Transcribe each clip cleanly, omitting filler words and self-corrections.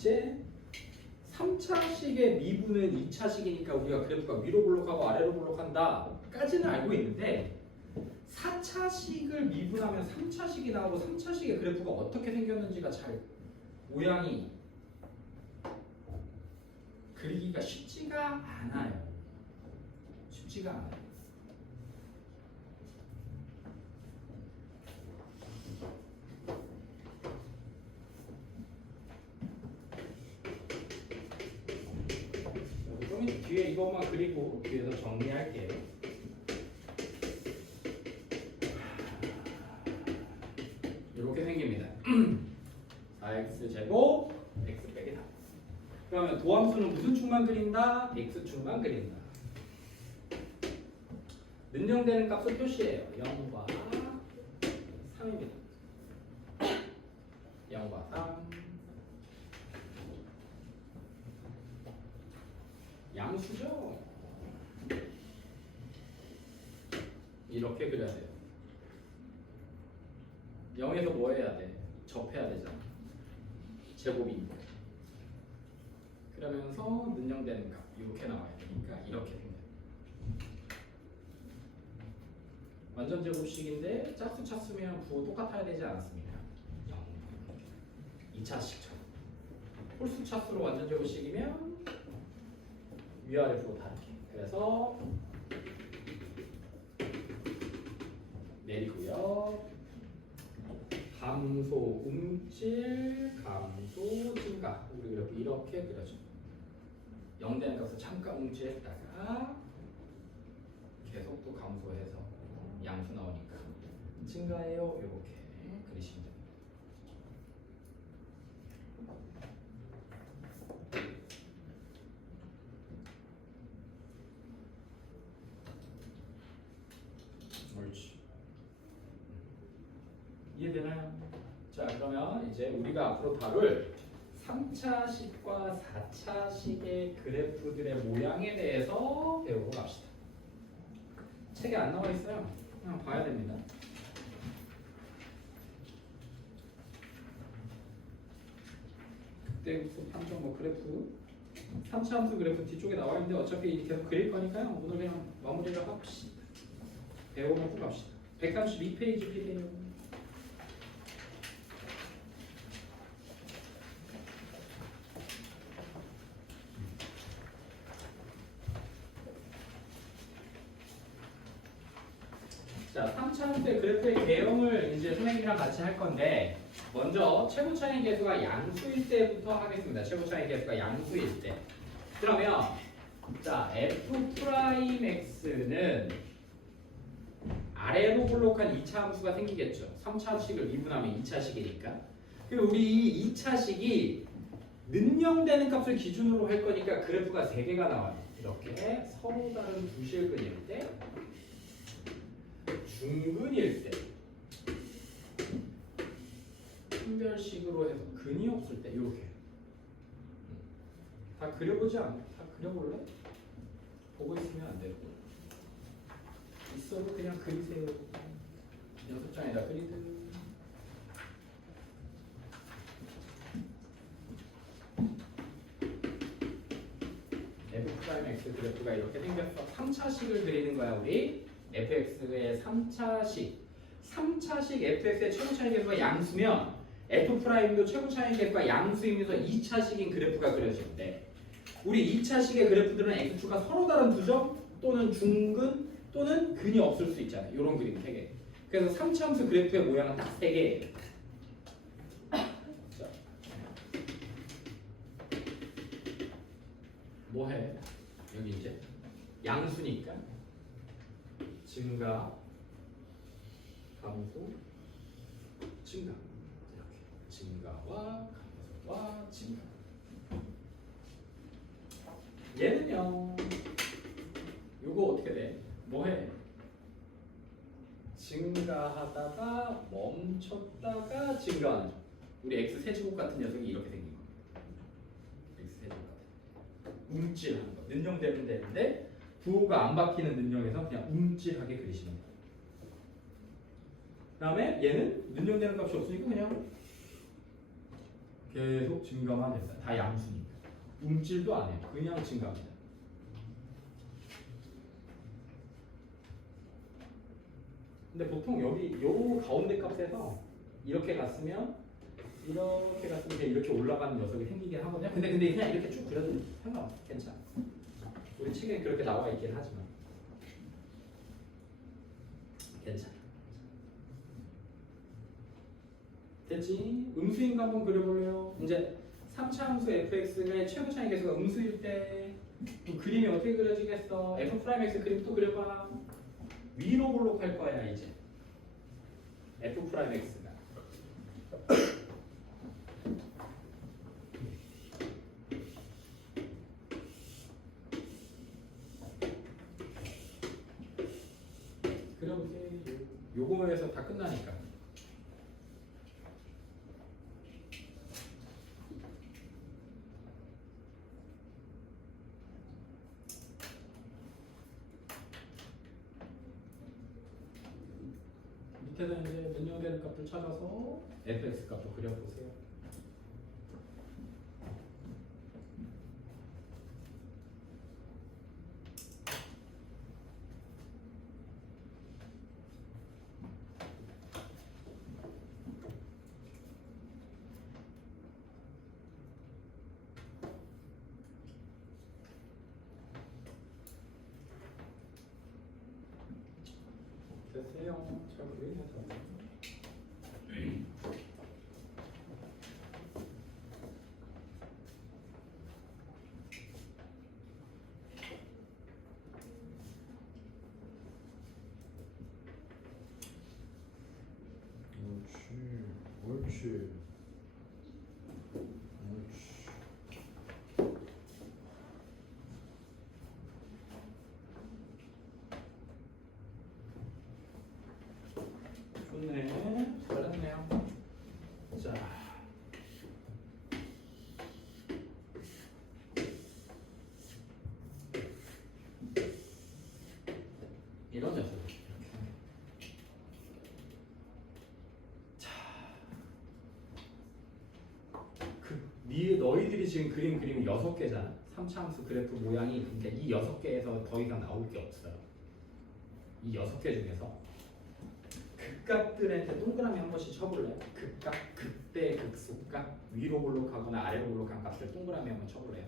이제 3차식의 미분은 2차식이니까 우리가 그래프가 위로 볼록하고 아래로 볼록한다 까지는 알고 있는데 4차식을 미분하면 3차식이 나오고 3차식의 그래프가 어떻게 생겼는지가 잘 모양이 그리기가 쉽지가 않아요. 쉽지가 않아요. 좀 뒤에 이것만 그리고 뒤에서 정리할게요. 이렇게 생깁니다. 4x제곱 x 빼기 4. 그러면 도함수는 무슨 축만 그린다? x축만 그린다. 능정되는 값을 표시해요. 0과 3입니다. 0과 3. 양수죠? 이렇게 그려야 돼요. 0에서 뭐 해야 돼? 접해야 되잖아. 제곱이니까. 그러면서 능정되는 값 이렇게 나와야 되니까 이렇게 생겨요. 완전 제곱식인데 짝수 찼으면 부호 똑같아야 되지 않았습니까? 0. 2차식처럼. 홀수 찼수로 완전 제곱식이면 위아래 부호 다르게. 그래서 내리고요. 감소, 움찔, 감소, 증가. 우리 이렇게 그려줘. 0 되는 값을 잠깐 움찔했다가 계속 또 감소해서 양수 나오니까 증가해요. 이렇게 그리시면 됩니다. 옳지. 이해되나요? 자, 그러면 이제 우리가 앞으로 다룰 3차식과 4차식의 그래프들의 모양에 대해서 배우고 갑시다. 책에 안 나와 있어요. 그냥 봐야 됩니다. 그때부터 판정 뭐 그래프 3차 함수 그래프 뒤쪽에 나와 있는데 어차피 계속 그릴 거니까요. 오늘 그냥 마무리를 합시다. 배워놓고 갑시다. 132페이지 필이에요. 자, 3차 함수의 그래프의 개형을 이제 선생님이랑 같이 할 건데 먼저 최고 차이 계수가 양수일 때부터 하겠습니다. 최고 차이 계수가 양수일 때. 그러면 자, f'x는 아래로 볼록한 2차 함수가 생기겠죠. 3차식을 미분하면 2차식이니까. 그리고 우리 이 2차식이 능령되는 값을 기준으로 할 거니까 그래프가 3개가 나와요. 이렇게 서로 다른 부실근일 때, 중근일 때, 분별식으로 해서 근이 없을 때 이렇게. 다 그려보지 않아? 다 그려볼래? 보고 있으면 안 되고. 있어도 그냥 그리세요. 연습장에다 그리듯. f'x 그래프가 이렇게 생겼어. 3차식을 그리는 거야 우리. fx의 3차식. 3차식 fx의 최고 차이 계수가 양수면 f'도 최고 차이 계수가 양수이면서 2차식인 그래프가 그려지는데 우리 2차식의 그래프들은 x축가 서로 다른 두 점 또는 중근 또는 근이 없을 수 있잖아요. 이런 그림 3개. 그래서 3차함수 그래프의 모양은 딱 3개예요. 자, 뭐해? 여기 이제 양수니까 증가, 감소, 증가. 이렇게 증가와 감소와 증가. 얘는요. 요거 어떻게 돼? 뭐해? 증가하다가 멈췄다가 증가하는 점. 우리 x 세제곱 같은 녀석이 이렇게 생긴 거. x 세제곱 같은. 움찔하는 거. 능령되면 되는데 부호가 안 바뀌는 능령에서 그냥 움찔하게 그리시는 거예요. 그다음에 얘는 능령되는 값이 없으니까 그냥 계속 증가만 했어요. 다 양수니까. 움찔도 안 해요. 그냥 증가합니다. 근데 보통 여기 요 가운데 값에서 이렇게 갔으면 그냥 이렇게 올라가는 녀석이 생기긴 하거든요. 근데 그냥 이렇게 쭉 그려도 상관없어. 괜찮아. 우리 책에 그렇게 나와 있긴 하지만 괜찮아. 됐지? 음수인 거 한번 그려볼래요? 이제 3차 함수 fx의 최고 차이 계수가 음수일 때 그림이 어떻게 그려지겠어? f'x 그림 또 그려봐. 위로 볼록할 거야 이제. f'x가 그려보세요. 요거에서 다 끝나니까. 밑에서 이제 변형되는 값을 찾아서 fx 값도 그려보세요. 됐어요. 잘 보이네요. 옳지, 옳지. 좋네. 잘했네요. 자. 이런 녀석. 자. 너희들이 지금 그림이 6개잖아. 3차 함수 그래프 모양이. 근데 이 6개에서 더 이상 나올 게 없어요. 이 6개 중에서 극값들한테 동그라미 한 번씩 쳐볼래요? 극값, 극대, 극소값, 위로 볼록하거나 아래로 볼록한 값들 동그라미 한번 쳐볼래요?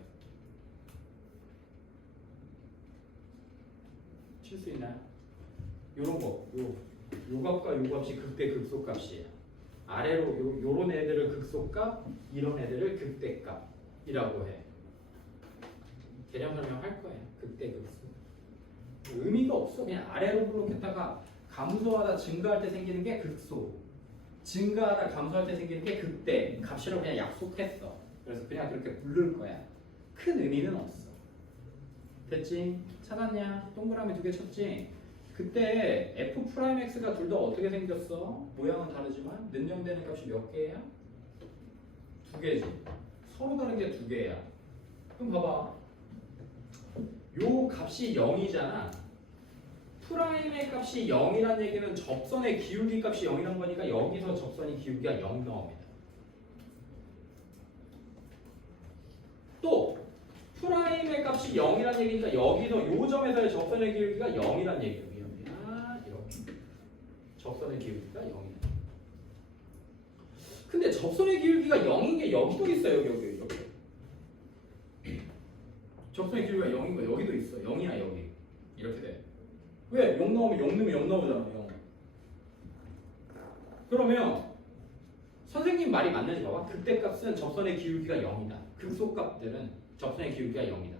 칠 수 있나요? 요런 거, 요 값과 요 값이 극대, 극소값이에요. 아래로 요런 애들을 극소값, 이런 애들을 극대값이라고 해. 개념 설명할 거예요. 극대, 극소. 의미가 없어. 그냥 아래로 볼록했다가 감소하다 증가할 때 생기는 게 극소, 증가하다 감소할 때 생기는 게 극대 값이라고 그냥 약속했어. 그래서 그냥 그렇게 부를 거야. 큰 의미는 없어. 됐지? 찾았냐? 동그라미 2개 쳤지? 그때 f'x가 둘 다 어떻게 생겼어? 모양은 다르지만 능정되는 값이 몇 개야? 2개지. 서로 다른 게 2개야. 그럼 봐봐. 요 값이 0이잖아. 프라임의 값이 0이란 얘기는 접선의 기울기 값이 0이란 거니까 여기서 접선의 기울기가 0 나옵니다. 또 프라임의 값이 0이란 얘기니까 여기서 요 점에서의 접선의 기울기가 0이란 얘기예요. 이렇게 접선의 기울기가 0이다. 근데 접선의 기울기가 0인 게 여기도 있어요. 여기 이렇게. 접선의 기울기가 0인 거 여기도 있어. 0이야 여기. 이렇게 돼. 왜? 0 나오면 0 넣으면 0 나오잖아. 0. 그러면 선생님 말이 맞는지 봐봐. 극대값은 접선의 기울기가 0이다. 극소값들은 접선의 기울기가 0이다.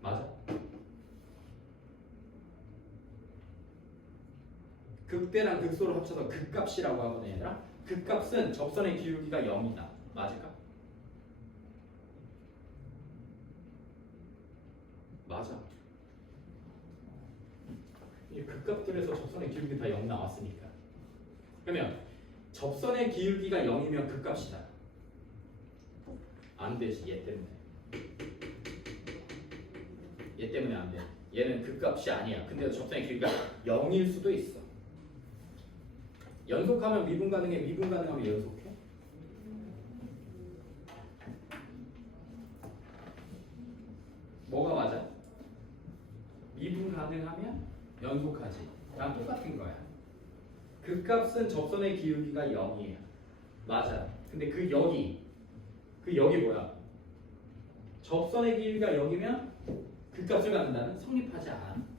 맞아? 극대랑 극소를 합쳐서 극값이라고 하거든 얘들아. 극값은 접선의 기울기가 0이다. 맞을까? 맞아. 이 극값들에서 접선의 기울기 다 0 나왔으니까. 그러면 접선의 기울기가 0이면 극값이다. 안 되지. 얘 때문에. 얘 때문에 안 돼. 얘는 극값이 아니야. 근데 접선의 기울기가 0일 수도 있어. 연속하면 미분 가능해. 미분 가능하면 연속해. 가능하면 연속하지. 랑 똑같은 거야. 극값은 접선의 기울기가 0이에요. 맞아. 근데 그 여기 뭐야? 접선의 기울기가 0이면 극값을 갖는다는 성립하지 않아.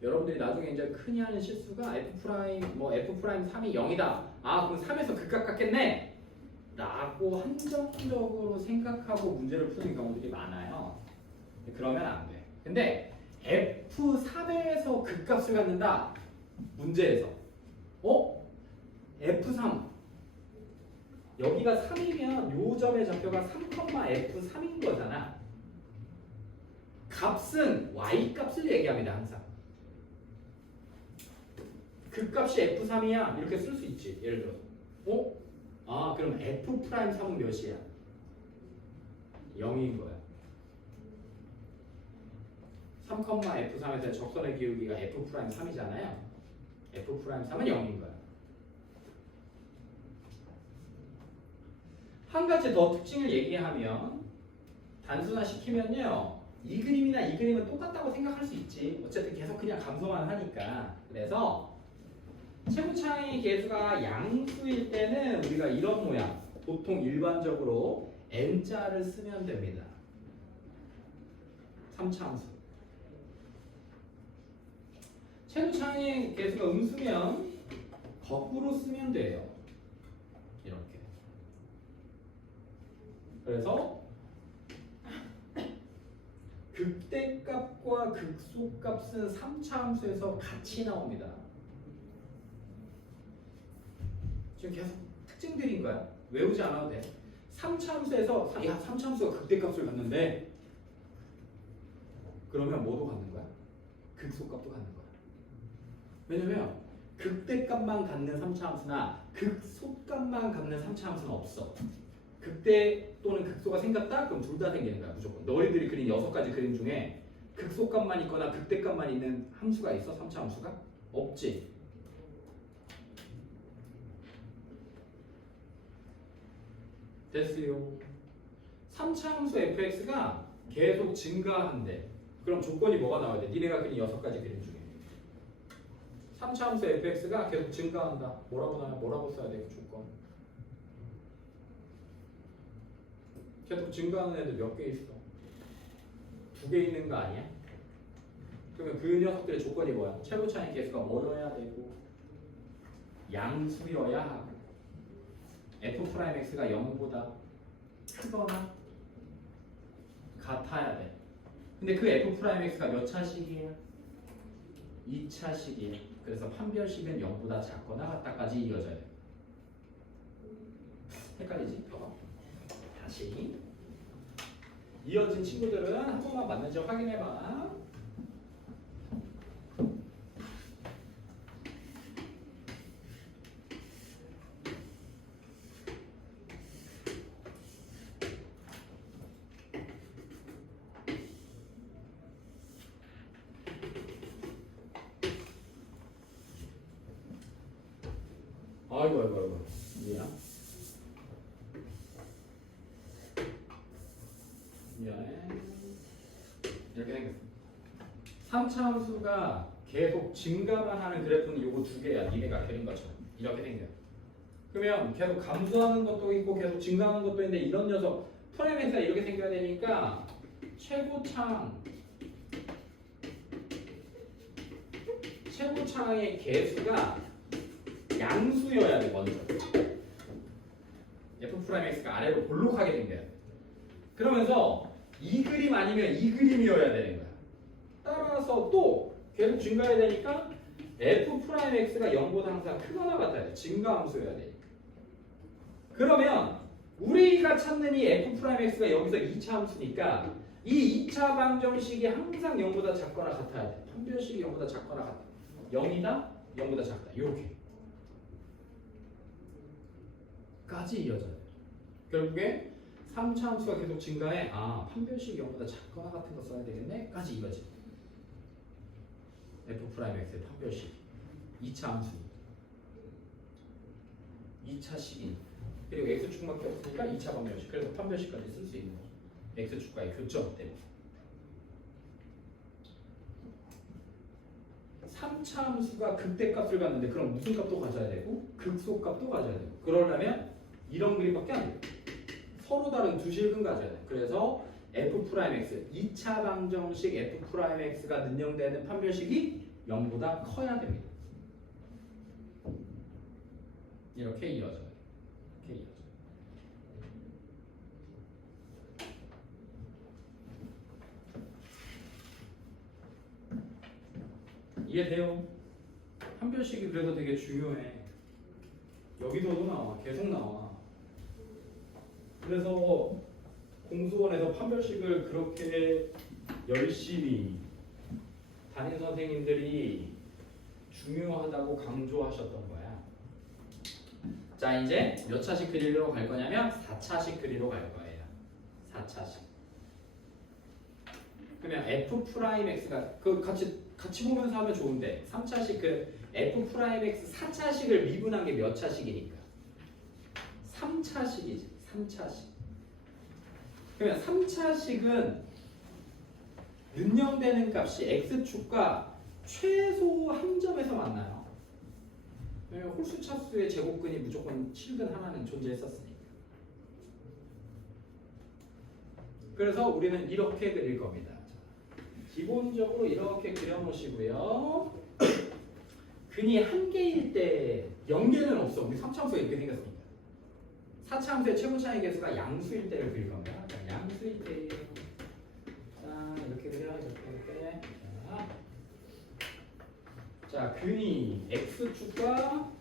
여러분들이 나중에 이제 흔히 하는 실수가 F'3이 0이다. 아, 그럼 3에서 극값 같겠네. 라고 한정적으로 생각하고 문제를 푸는 경우들이 많아요. 그러면 안 돼. 근데 F3에서 극값을 갖는다. 문제에서. F3. 여기가 3이면 요 점의 좌표가 3,F3인 거잖아. 값은 Y 값을 얘기합니다, 항상. 극값이 F3이야. 이렇게 쓸 수 있지. 예를 들어서. 아, 그럼 F'3은 몇이야? 0인 거야. 3,F3에서 적선의 기울기가 F'3이잖아요. F'3은 0인 거야. 한 가지 더 특징을 얘기하면 단순화시키면요. 이 그림이나 이 그림은 똑같다고 생각할 수 있지. 어쨌든 계속 그냥 감소만 하니까. 그래서 최고차이 계수가 양수일 때는 우리가 이런 모양, 보통 일반적으로 N자를 쓰면 됩니다. 3차함수. 최고차이 계수가 음수면 거꾸로 쓰면 돼요. 이렇게. 그래서 극대값과 극소값은 3차함수에서 같이 나옵니다. 지금 계속 특징들인 거야. 외우지 않아도 돼. 3차함수에서 3차함수가 극대값을 갖는데 그러면 뭐도 갖는 거야? 극소값도 갖는 거야. 왜냐면 극대값만 갖는 3차함수나 극소값만 갖는 3차함수는 없어. 극대 또는 극소가 생겼다? 그럼 둘 다 생기는 거야, 무조건. 너희들이 그린 6가지 그림 중에 극소값만 있거나 극대값만 있는 함수가 있어? 3차함수가? 없지. 됐어요. 3차 함수 fx가 계속 증가한대. 그럼 조건이 뭐가 나와야 돼? 니네가 그린 6가지 그림 중에 3차 함수 fx가 계속 증가한다. 뭐라고 써야 돼? 그 조건. 계속 증가하는 애들 몇 개 있어? 2개 있는 거 아니야? 그러면 그 녀석들의 조건이 뭐야? 최고차이 계수가 뭐여야 되고 양수여야 하고 F'X가 0보다 크거나 같아야 돼. 근데 그 F'X가 몇 차식이에요? 2차식이에요. 그래서 판별식은 0보다 작거나 같다까지 이어져야 돼. 헷갈리지? 봐봐. 다시 이어진 친구들은 한 번만 맞는지 확인해봐. 아이고 미안해. 이렇게 생겼어. 3차 함수가 계속 증가만 하는 그래프는 요거 2개야. 니네가 그린 것처럼 이렇게 생겨. 그러면 계속 감소하는 것도 있고 계속 증가하는 것도 있는데 이런 녀석 프라임엑스가 이렇게 생겨야 되니까 최고차의 개수가 양수여야 돼. 먼저 F'X가 아래로 볼록하게 생겨야 돼. 그러면서 이 그림 아니면 이 그림이어야 되는 거야. 따라서 또 계속 증가해야 되니까 F'X가 0보다 항상 크거나 같아야 돼. 증가함수여야 돼. 그러면 우리가 찾는 이 F'X가 여기서 2차 함수니까 이 2차 방정식이 항상 0보다 작거나 같아야 돼. 판별식이 0보다 작거나 같아. 0이다? 0보다 작다. 이렇게 까지 이어져요. 결국에 3차 함수가 계속 증가해. 아, 판별식이 0보다 작거나 같은 거 써야 되겠네? 까지 이거지. F'X의 판별식 2차 함수 2차 식인 그리고 X축밖에 없으니까 2차 방정식. 그래서 판별식까지 쓸 수 있는 거죠. X축과의 교점 때문에. 3차 함수가 극대값을 갖는데 그럼 무슨 값도 가져야 되고 극소값도 가져야 되고 그러려면 이런 그림밖에 안 돼요. 서로 다른 두 실근 가져야 돼. 그래서 f'x 2차 방정식 f'x가 능령되는 판별식이 0보다 커야 됩니다. 이렇게 이어져요. 이렇게 이어져요. 이해돼요? 판별식이 그래서 되게 중요해. 여기서도 나와. 계속 나와. 그래서 공수원에서 판별식을 그렇게 열심히 담임 선생님들이 중요하다고 강조하셨던 거야. 자, 이제 몇 차식 그리러 갈 거냐면 4차식 그리러 갈 거예요. 4차식. 그러면 f'x가 그 같이 보면서 하면 좋은데 3차식 그 f'x 4차식을 미분한 게 몇 차식이니까? 3차식이지. 3차식. 그러면 3차식은 능령되는 값이 x축과 최소 한 점에서 만나요. 왜냐면 홀수 차수의 제곱근이 무조건 실근 하나는 존재했었으니까. 그래서 우리는 이렇게 그릴 겁니다. 기본적으로 이렇게 그려놓으시고요. 근이 한 개일 때 0개는 없어. 우리 3차함수가 이렇게 생겼으니까. 4차함수의 최고차의 개수가 양수일 때를 그릴 겁니다. 자, 양수일 때. 자, 이렇게 그려. 이렇게. 자, 근이 x축과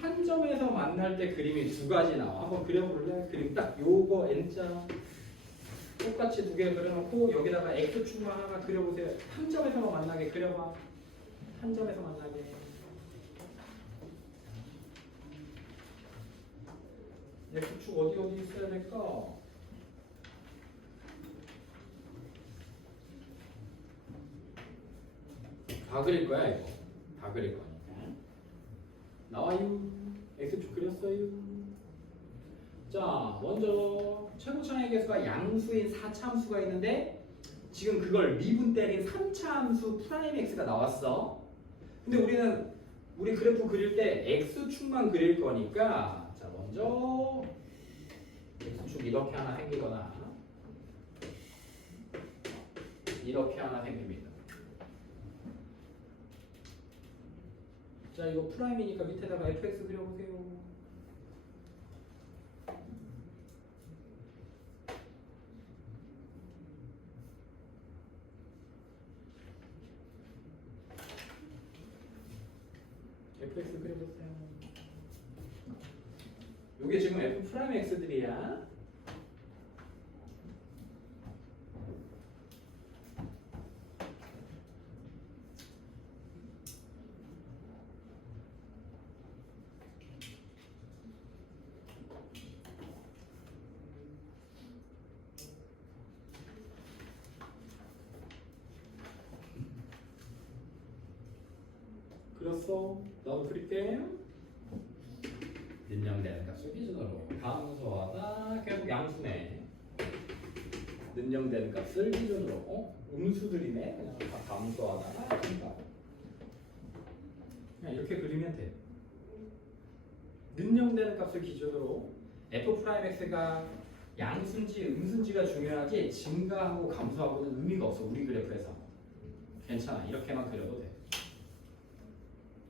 한 점에서 만날 때 그림이 두 가지 나와. 한번 그려볼래? 그림 딱 요거 n자 똑같이 두 개 그려놓고 여기다가 x축만 하나 그려보세요. 한 점에서만 만나게 그려봐. 한 점에서 만나게. x축 어디 있어야 될까? 다 그릴 거야 이거. 다 그릴 거니까. 나와요. x축 그렸어요. 자, 먼저 최고차의 개수가 양수인 4차함수가 있는데 지금 그걸 미분 때린 3차함수 프라임 x가 나왔어. 근데 우리 그래프 그릴 때 x축만 그릴 거니까 자, 먼저 x축 이렇게 하나 생기거나 이렇게 하나 생깁니다. 자, 이거 프라임이니까 밑에다가 fx 그려보세요. fx 그려보세요. 이게 지금 f 프라임 x들이야. 그렸어. 나도 그릴게. 능령되는 값을 기준으로 감소하다. 계속 양수네. 능령되는 값을 기준으로 음수들이네. 그냥 다 감소하다가 그냥 이렇게 그리면 돼. 능령되는 값을 기준으로 f'x가 양수인지 음수인지가 중요하지 증가하고 감소하고는 의미가 없어. 우리 그래프에서. 괜찮아. 이렇게만 그려도 돼.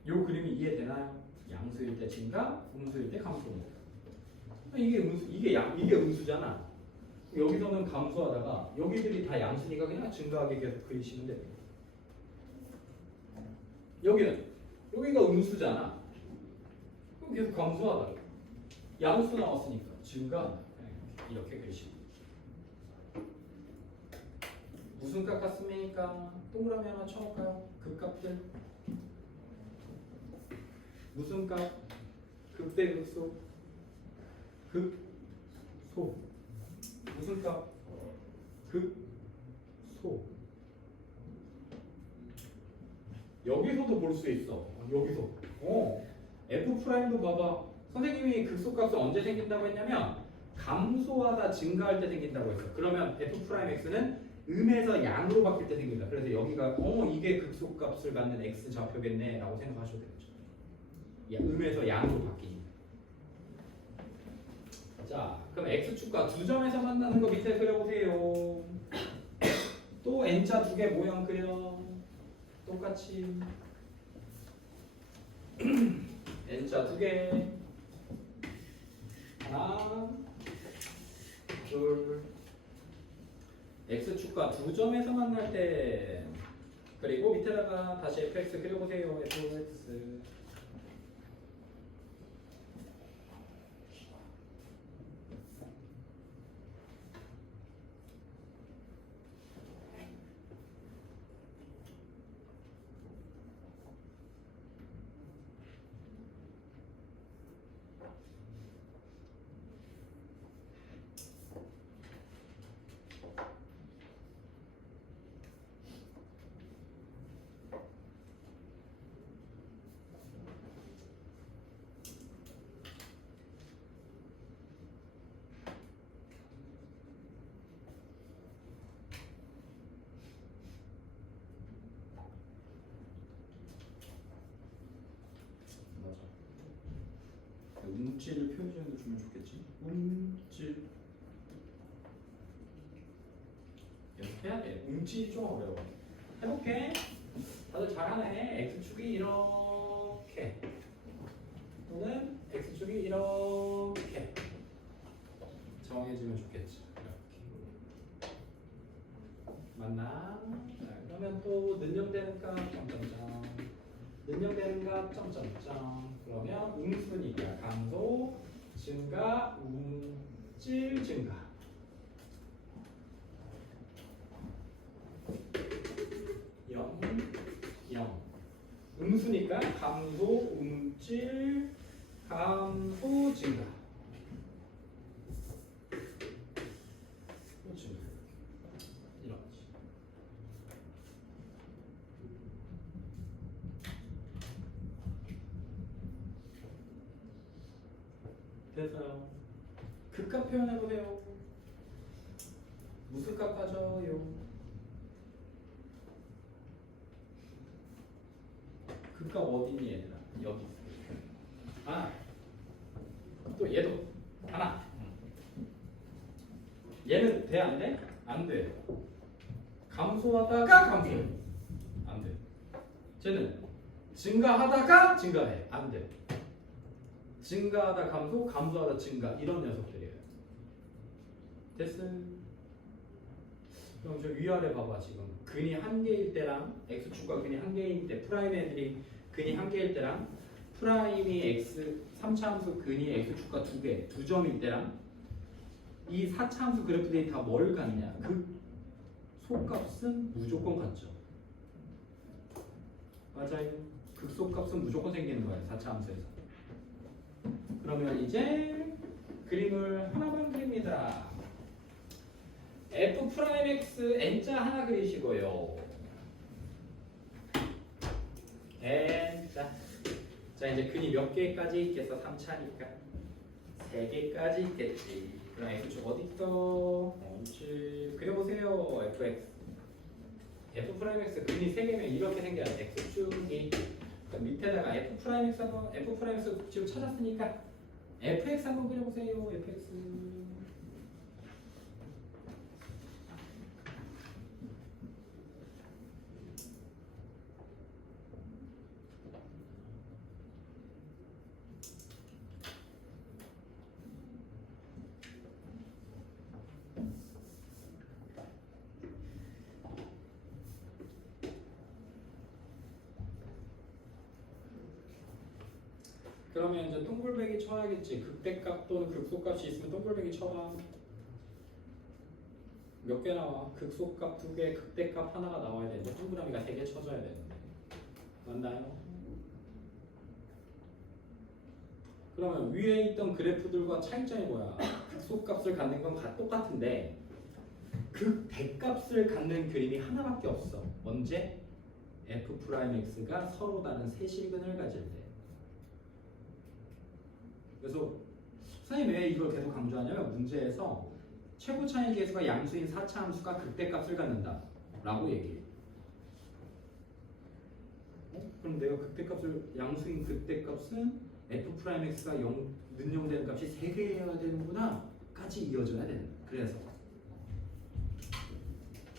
요 그림이 이해되나요? 양수일 때 증가, 음수일 때 감소. 이게 음수잖아. 여기서는 감소하다가 여기들이 다 양수니까 그냥 증가하게 계속 그리시면 돼요. 여기가 음수잖아. 그럼 계속 감소하다. 양수 나왔으니까 증가. 이렇게 그리시면 돼요. 무슨 값 같습니까? 동그라미 하나 쳐볼까요? 극값들. 무슨 값? 극대 극소. 극소. 무슨 값? 극소. 여기서도 볼 수 있어. 여기서. f 프라임도 봐봐. 선생님이 극소값은 언제 생긴다고 했냐면 감소하다 증가할 때 생긴다고 했어. 그러면 f 프라임 x는 음에서 양으로 바뀔 때 생깁니다. 그래서 여기가 이게 극소값을 갖는 x 좌표겠네 라고 생각하셔도 되겠죠. 음에서 양으로 바뀌니까. 자, 그럼 x축과 두 점에서 만나는 거 밑에 그려보세요. 또 n자 두 개 모양 그려. 똑같이 n자 두 개. 하나, 둘. x축과 두 점에서 만날 때 그리고 밑에다가 다시 fx 그려보세요. fx 움찔을 표현해서 주면 좋겠지. 움찔 연습해야 돼. 움찔이 좀 어려워. 해볼게. 다들 잘하네. x축이 이렇게 또는 x축이 이렇게 정해지면 좋겠지. 이렇게 맞나? 자, 그러면 또 능력되는 값 점점점 능력되는 값 점점점 그러면 음수니까 감소 증가 움찔 증가 0 0 음수니까 감소 움찔 감소 증가 증가 이런 됐어요. 극값 표현해보세요. 무슨 값 가져요? 극값 어디니 얘들아? 여기. 또 얘도 하나. 얘는 돼 안 돼? 안 돼. 감소하다가 감소. 안 돼. 쟤는 증가하다가 증가해. 안 돼. 증가하다 감소, 감소하다 증가 이런 녀석들이에요. 됐어요. 그럼 저 위아래 봐봐. 지금 근이 한 개일 때랑 x축과 근이 한 개일 때 프라임 애들이 근이 한 개일 때랑 프라임이 x 3차 함수 근이 x축과 두 개, 두 점일 때랑 이 4차 함수 그래프들이 다 뭘 같냐? 그 소값은 무조건 같죠. 맞아요. 극소값은 무조건 생기는 거예요. 4차 함수에서. 그러면 이제 그림을 하나만 그립니다. f'(x) n자 하나 그리시고요. n자. 자 이제 근이 몇 개까지 있겠어? 3차니까 3개까지 있겠지. 그럼 x축 어디 있어? 그려보세요. fx f'x 근이 3개면 이렇게 생겨야 돼. x축이 그럼 밑에다가 f'x 한번 f'x 지금 찾았으니까 fx 한번 그려보세요. fx 그러면 이제 동글배기 쳐야겠지. 극대값 또는 극소값이 있으면 동글배기 쳐봐. 몇 개 나와? 극소값 2개, 극대값 하나가 나와야 되는데 동그라미가 3개 쳐줘야 되는데 맞나요? 그러면 위에 있던 그래프들과 차이점이 뭐야? 극소값을 갖는 건 다 똑같은데 극대값을 갖는 그림이 하나밖에 없어. 언제? f'x가 서로 다른 세실근을 가질 때. 그래서 선생님 왜 이걸 계속 강조하냐면 문제에서 최고 차이 계수가 양수인 4차 함수가 극대값을 갖는다 라고 얘기해. 그럼 내가 극대값을 양수인 극대값은 f'x가 는영되는 값이 3개여야 되는구나 까지 이어져야 되는 거야. 그래서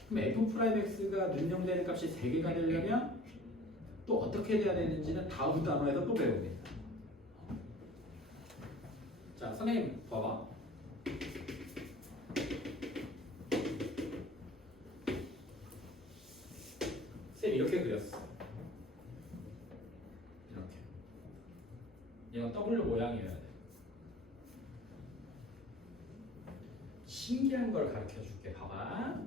그럼 f'x가 는영되는 값이 3개가 되려면 또 어떻게 돼야 되는지는 다음 단원에서 또 배웁니다. 자, 선생님 봐봐. 쌤 이렇게 그렸어. 이렇게. 얘가 W 모양이어야 돼. 신기한 걸 가르쳐 줄게. 봐봐.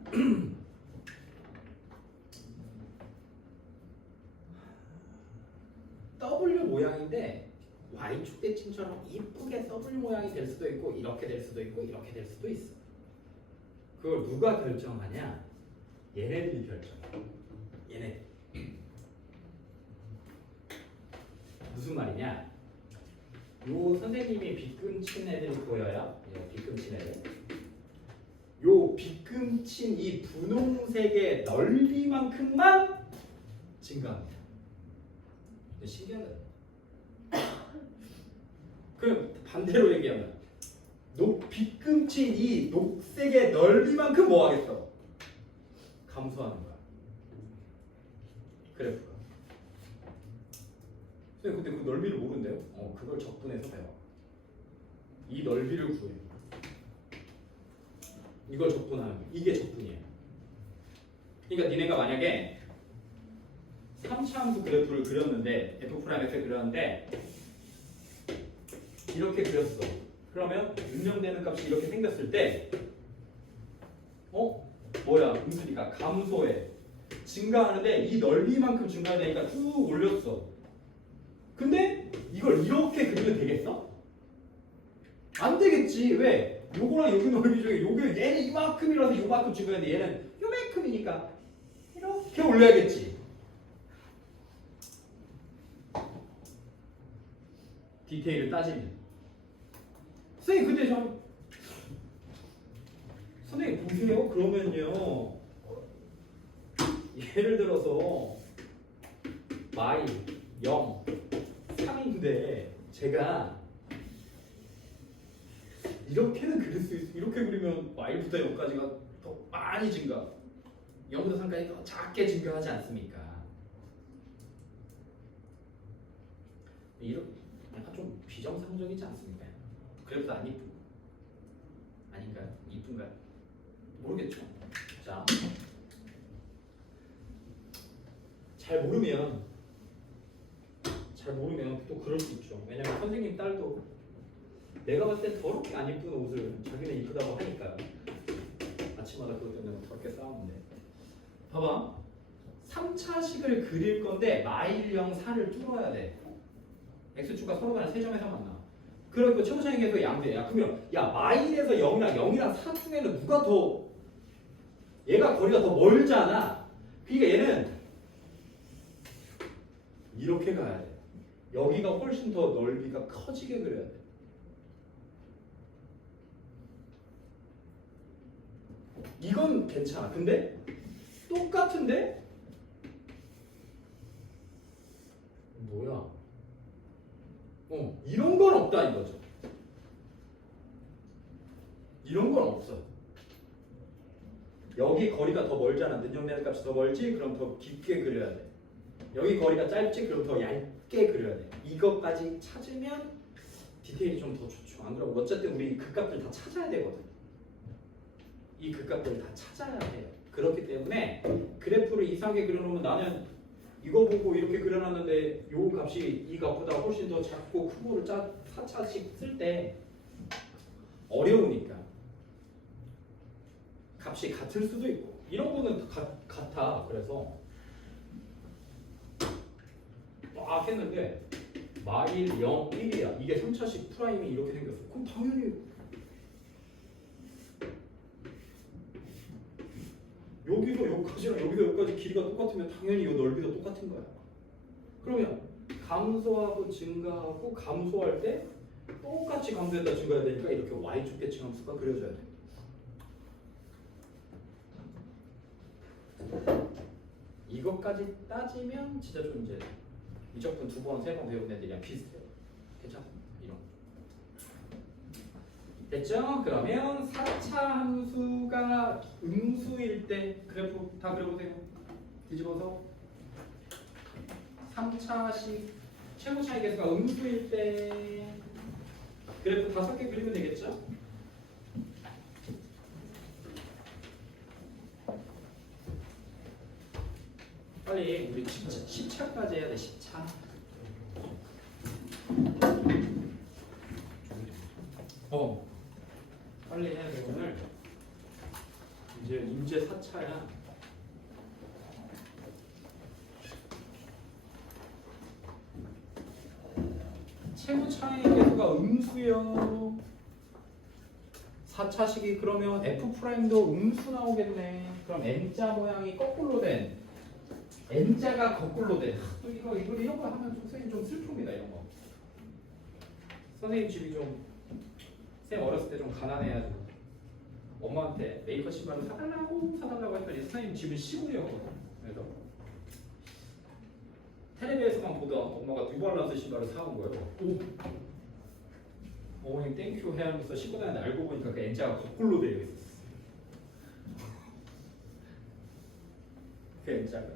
W 모양인데 Y축 대칭처럼 이쁘게 W 모양이 될 수도 있고 이렇게 될 수도 있고 이렇게 될 수도 있어. 그걸 누가 결정하냐? 얘네들이 결정해. 얘네. 무슨 말이냐? 요 선생님이 빗금친 애들이 보여요? 빗금친 애들. 요 빗금친 이 분홍색의 넓이만큼만 증가합니다. 신기하다. 그럼 반대로 얘기하면 빗금친 이 녹색의 넓이만큼 뭐 하겠어? 감소하는 거야. 그래프가. 근데 그 넓이를 모른대요? 그걸 적분해서 배워. 이 넓이를 구해. 이걸 적분하는 거야. 이게 적분이에요. 그러니까 니네가 만약에 3차 함수 그래프를 그렸는데 f'x를 그렸는데 이렇게 그렸어. 그러면 운영되는 값이 이렇게 생겼을 때 뭐야? 음수니까 감소해. 증가하는데 이 넓이만큼 증가되니까 쭉 올렸어. 근데 이걸 이렇게 그리면 되겠어? 안 되겠지. 왜? 요거랑 여기 넓이 중에 요게 얘는 이만큼이라서 요만큼 증가했는데 얘는 요만큼이니까 이렇게 올려야겠지. 디테일을 따지면. 선생님 근데 선생님 보세요. 그러면요. 예를 들어서 y 0 3인데 제가 이렇게는 그릴 수 있어. 이렇게 그리면 y부터 0까지가 더 많이 증가. 0부터 3까지 더 작게 증가하지 않습니까? 이렇게 약간 좀 비정상적이지 않습니까? 그래도 안 이쁘고 아닌가요? 이쁜가요? 모르겠죠. 자, 잘 모르면 또 그럴 수 있죠. 왜냐면 선생님 딸도 내가 봤을 때 더럽게 안 이쁜 옷을 자기는 이쁘다고 하니까요. 아침마다 그것 때문에 더럽게 싸우는데. 봐봐. 3차식을 그릴 건데 마일 0, 4를 뚫어야 돼. x축과 서로 간에 3점에서 만나. 그리고 최고차이 계수가 양수야. 그러면 마일에서 0이랑 0이랑 4 중에는 누가 더 얘가 거리가 더 멀잖아. 그러니까 얘는 이렇게 가야 돼. 여기가 훨씬 더 넓이가 커지게 그려야 돼. 이건 괜찮아. 근데 똑같은데 뭐야? 이런 건 없다 이거죠. 이런 건 없어. 여기 거리가 더 멀잖아. 는영되는 값이 더 멀지? 그럼 더 깊게 그려야 돼. 여기 거리가 짧지? 그럼 더 얇게 그려야 돼. 이것까지 찾으면 디테일이 좀 더 좋죠. 안 그러면 어쨌든 우리 극값들 다 찾아야 되거든. 이 극값들 다 찾아야 해요. 그렇기 때문에 그래프를 이상하게 그려놓으면 나는 이거 보고 이렇게 그려놨는데 요 값이 이 값보다 훨씬 더 작고 크고를 4차씩 쓸 때 어려우니까 값이 같을 수도 있고 이런 거는 같아. 그래서 막 했는데 마일 0, 1이야. 이게 3차식 프라임이 이렇게 생겼어. 그럼 당연히 여기서 여기까지랑 여기서 여기까지 길이가 똑같으면 당연히 이 넓이도 똑같은 거야. 그러면 감소하고 증가하고 감소할 때 똑같이 감소했다 증가해야 되니까 이렇게 y축 대칭 함수가 그려져야 돼. 이것까지 따지면 진짜 좀 이제 미적분 2번, 3번 배운 애들이랑 비슷해요. 괜찮습니다. 이런. 됐죠? 그러면 4차 함수가 음수일 때 그래프 다 그려보세요. 뒤집어서 3차식 최고 차이 계수가 음수일 때 그래프 5개 그리면 되겠죠? 빨리 우리 10차까지 해야 돼. 10차. 빨리 해야 돼. 오늘 이제 4차야. 최고 차이 계수가 음수요. 4차식이 그러면 F'도 음수 나오겠네. 그럼 N자 모양이 거꾸로 된 N자가 거꾸로 된 이거 이런 거 하면 선생님 좀 슬픕니다. 이런 거. 선생님 집이 좀 쌤 어렸을 때 좀 가난해가지고 엄마한테 메이커 신발을 사달라고 했더니 선생님 집은 시골이었거든. 그래서 텔레비에서만 보던 엄마가 뉴발란스 신발을 사온 거예요. 오. 어머님 땡큐 해하면서 신고 다니는데 알고 보니까 그 N자가 거꾸로 되어 있었어. 그 N자가.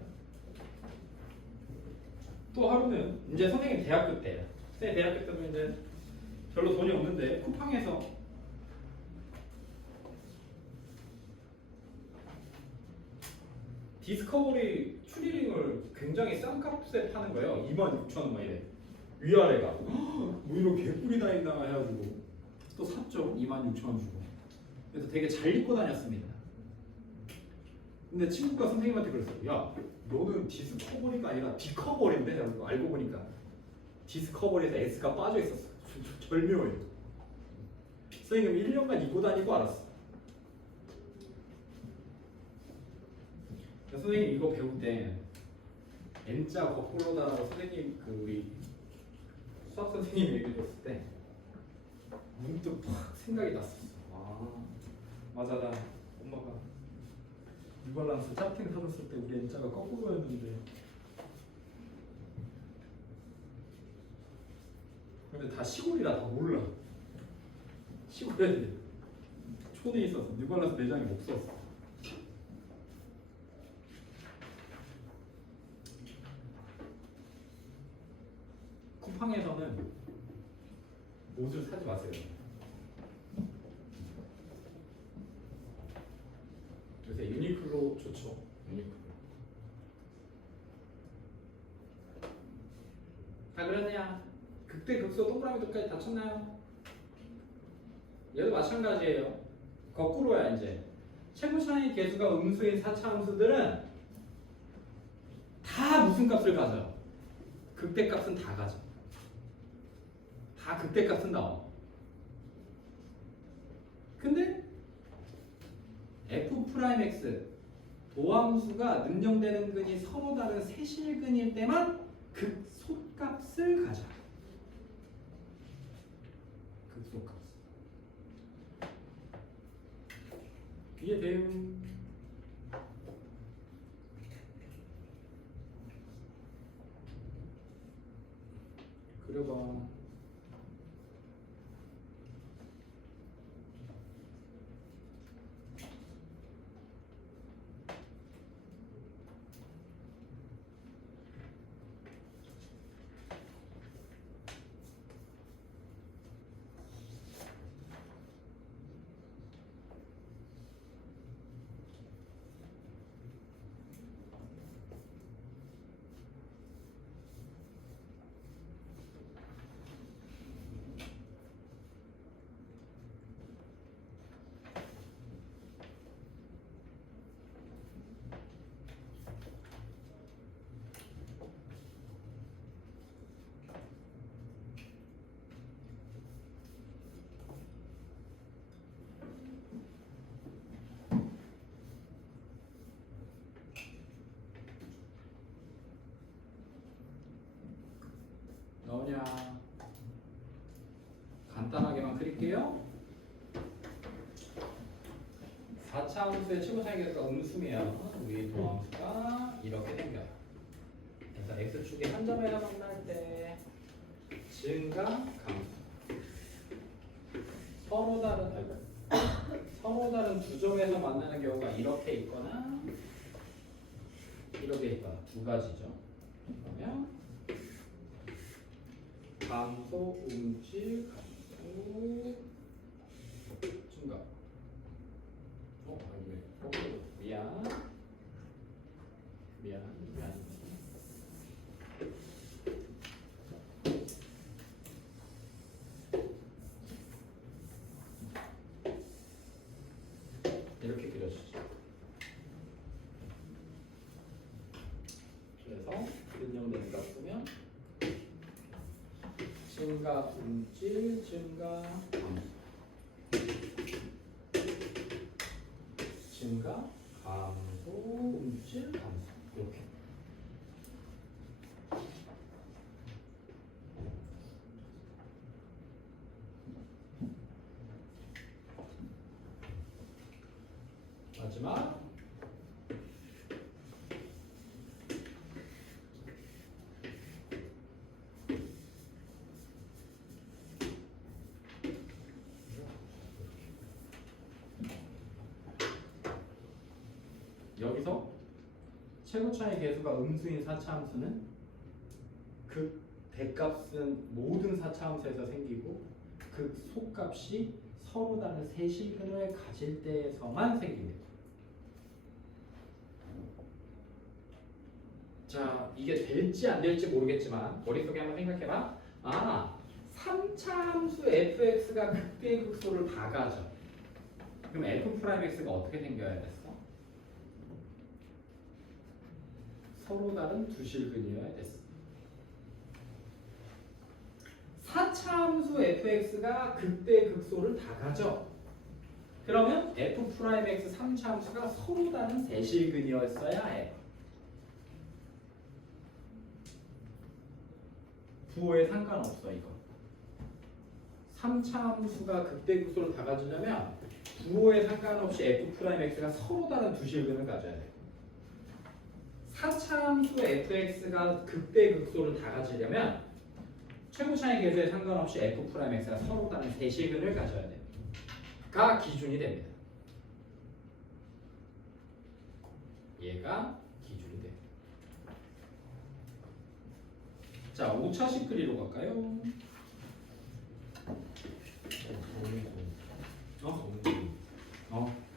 또 하루는 이제 선생님 대학교 때야. 선생님 대학교 때면 이제 별로 돈이 없는데 쿠팡에서 디스커버리 추리링을 굉장히 싼 값에 파는 거예요. 26,000원 막 이래. 위아래가 뭐 이런 개꿀이 다 있나 해가지고 또 샀죠. 26,000원 주고. 그래서 되게 잘 입고 다녔습니다. 근데 친구가 선생님한테 그랬어요. 야, 너는 디스커버리가 아니라 디커버리인데? 알고 보니까 디스커버리에서 S가 빠져 있었어. 절묘해. 선생님 1년간 입고 다니고 알았어. 선생님 이거 배울 때 N자 거꾸로다라고 선생님 그 우리 수학 선생님이 얘기해줬을 때 문득 팍 생각이 났었어. 아 맞아, 나 엄마가 뉴발란스 짝퉁 사줬을 때 우리 N자가 거꾸로였는데. 근데 다 시골이라 다 몰라. 시골에 촌에 있어서 뉴발란스 매장이 없었어. 쿠팡에서는 옷을 사지 마세요. 요새 유니클로 좋죠. 유니클로. 다 그랬냐? 극대 극소 동그라미 도까지 다 쳤나요? 얘도 마찬가지예요. 거꾸로야 이제. 최고 차이 계수가 음수인 4차 함수들은 다 무슨 값을 가져? 극대값은 다 가져. 다 극대값은 나와. 근데 F'X 도함수가 능정되는 근이 서로 다른 세실근일 때만 극소값을 가져. 극소값. 이해돼요? 그려봐. 나오냐? 간단하게만 그릴게요. 4차 함수의 최고 차이 계수가 음수면 우리 도함수가 이렇게 생겨요. 그래서 x축이 한 점에서 만날 때 증가 감소 서로 다른 두 점에서 만나는 경우가 이렇게 있거나 이렇게 있거나 두 가지죠. 그러면 감소, 움찔, 감소, 증가. 아니네. 미안. 이렇게 그려주죠. 그래서 근형된 값 쓰면 증가, 움찔, 증가, 감소. 증가, 감소, 움찔, 감소. 이렇게. 마지막. 여기서 최고차의 계수가 음수인 4차 함수는 극 대값은 모든 4차 함수에서 생기고 극 소값이 서로 다른 세실근을 가질 때에서만 생깁니다. 자, 이게 될지 안 될지 모르겠지만 머릿속에 한번 생각해봐. 3차 함수 fx가 극대의 극소를 다 가져. 그럼 f'x가 어떻게 생겨야 됐어? 서로 다른 두 실근이어야 됐어. 4차 함수 fx가 극대 극소를 다 가져. 그러면 f'x 3차 함수가 서로 다른 세 실근이었어야 해. 부호에 상관없어 이거. 3차 함수가 극대 극소를 다 가지려면 부호에 상관없이 f'x가 서로 다른 두 실근을 가져야 돼. 4차 함수 fx가 극대 극소를 다 가지려면 최고차의 계수에 상관없이 f'x가 서로 다른 세 실근을 가져야 돼. 가 기준이 됩니다. 얘가 기준이 돼. 자, 5차식 그리로 갈까요?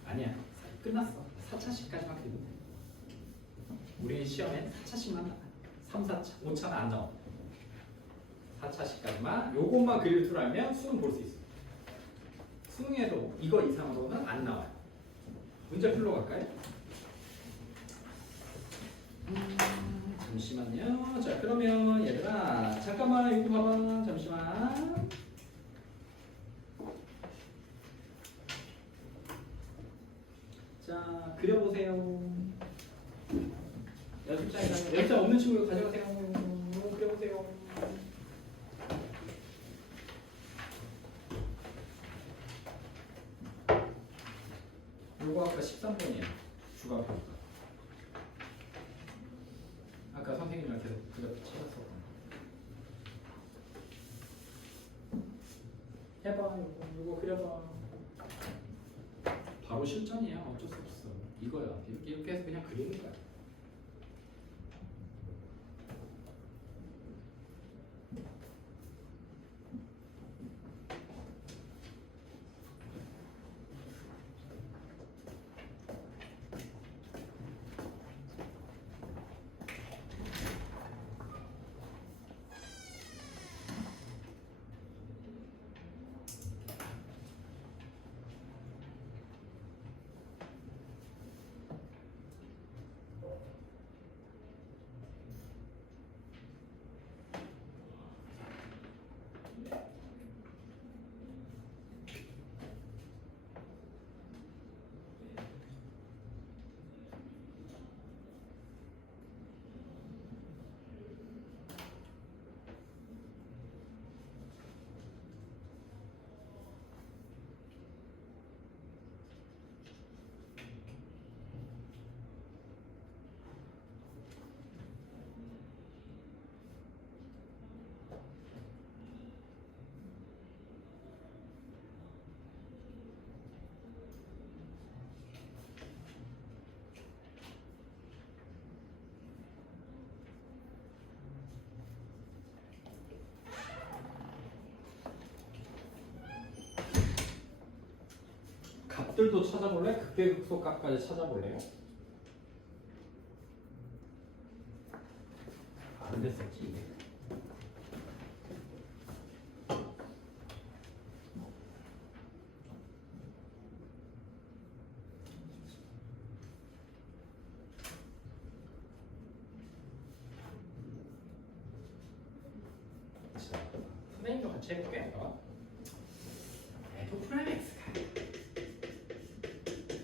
아니야. 끝났어. 4차식까지만 그리면 돼. 우리 시험엔 4차씩만 나와. 3, 4차, 5차는 안 나와. 4차씩까지만 요것만 그릴 줄 알면 수능 볼 수 있어. 수능에도 이거 이상으로는 안 나와요. 문제 풀러 갈까요? 잠시만요. 자, 그러면 얘들아 잠깐만 이거 봐봐. 잠시만. 자, 그려보세요. 연습장 없는 친구 가져가세요. 그려보세요. 요거 아까 13번이에요. 주가평가. 아까 선생님이랑 계속 그려 찾았어. 해봐. 요거 그려봐. 바로 실전이야. 어쩔 수 없어. 이거야. 이렇게 해서 그냥 그리는 거야. 값들도 찾아볼래? 극대극소 값까지 찾아볼래요? 안 됐었지 이게. 자, 선생님도 같이 해볼게요. f 프라임 x가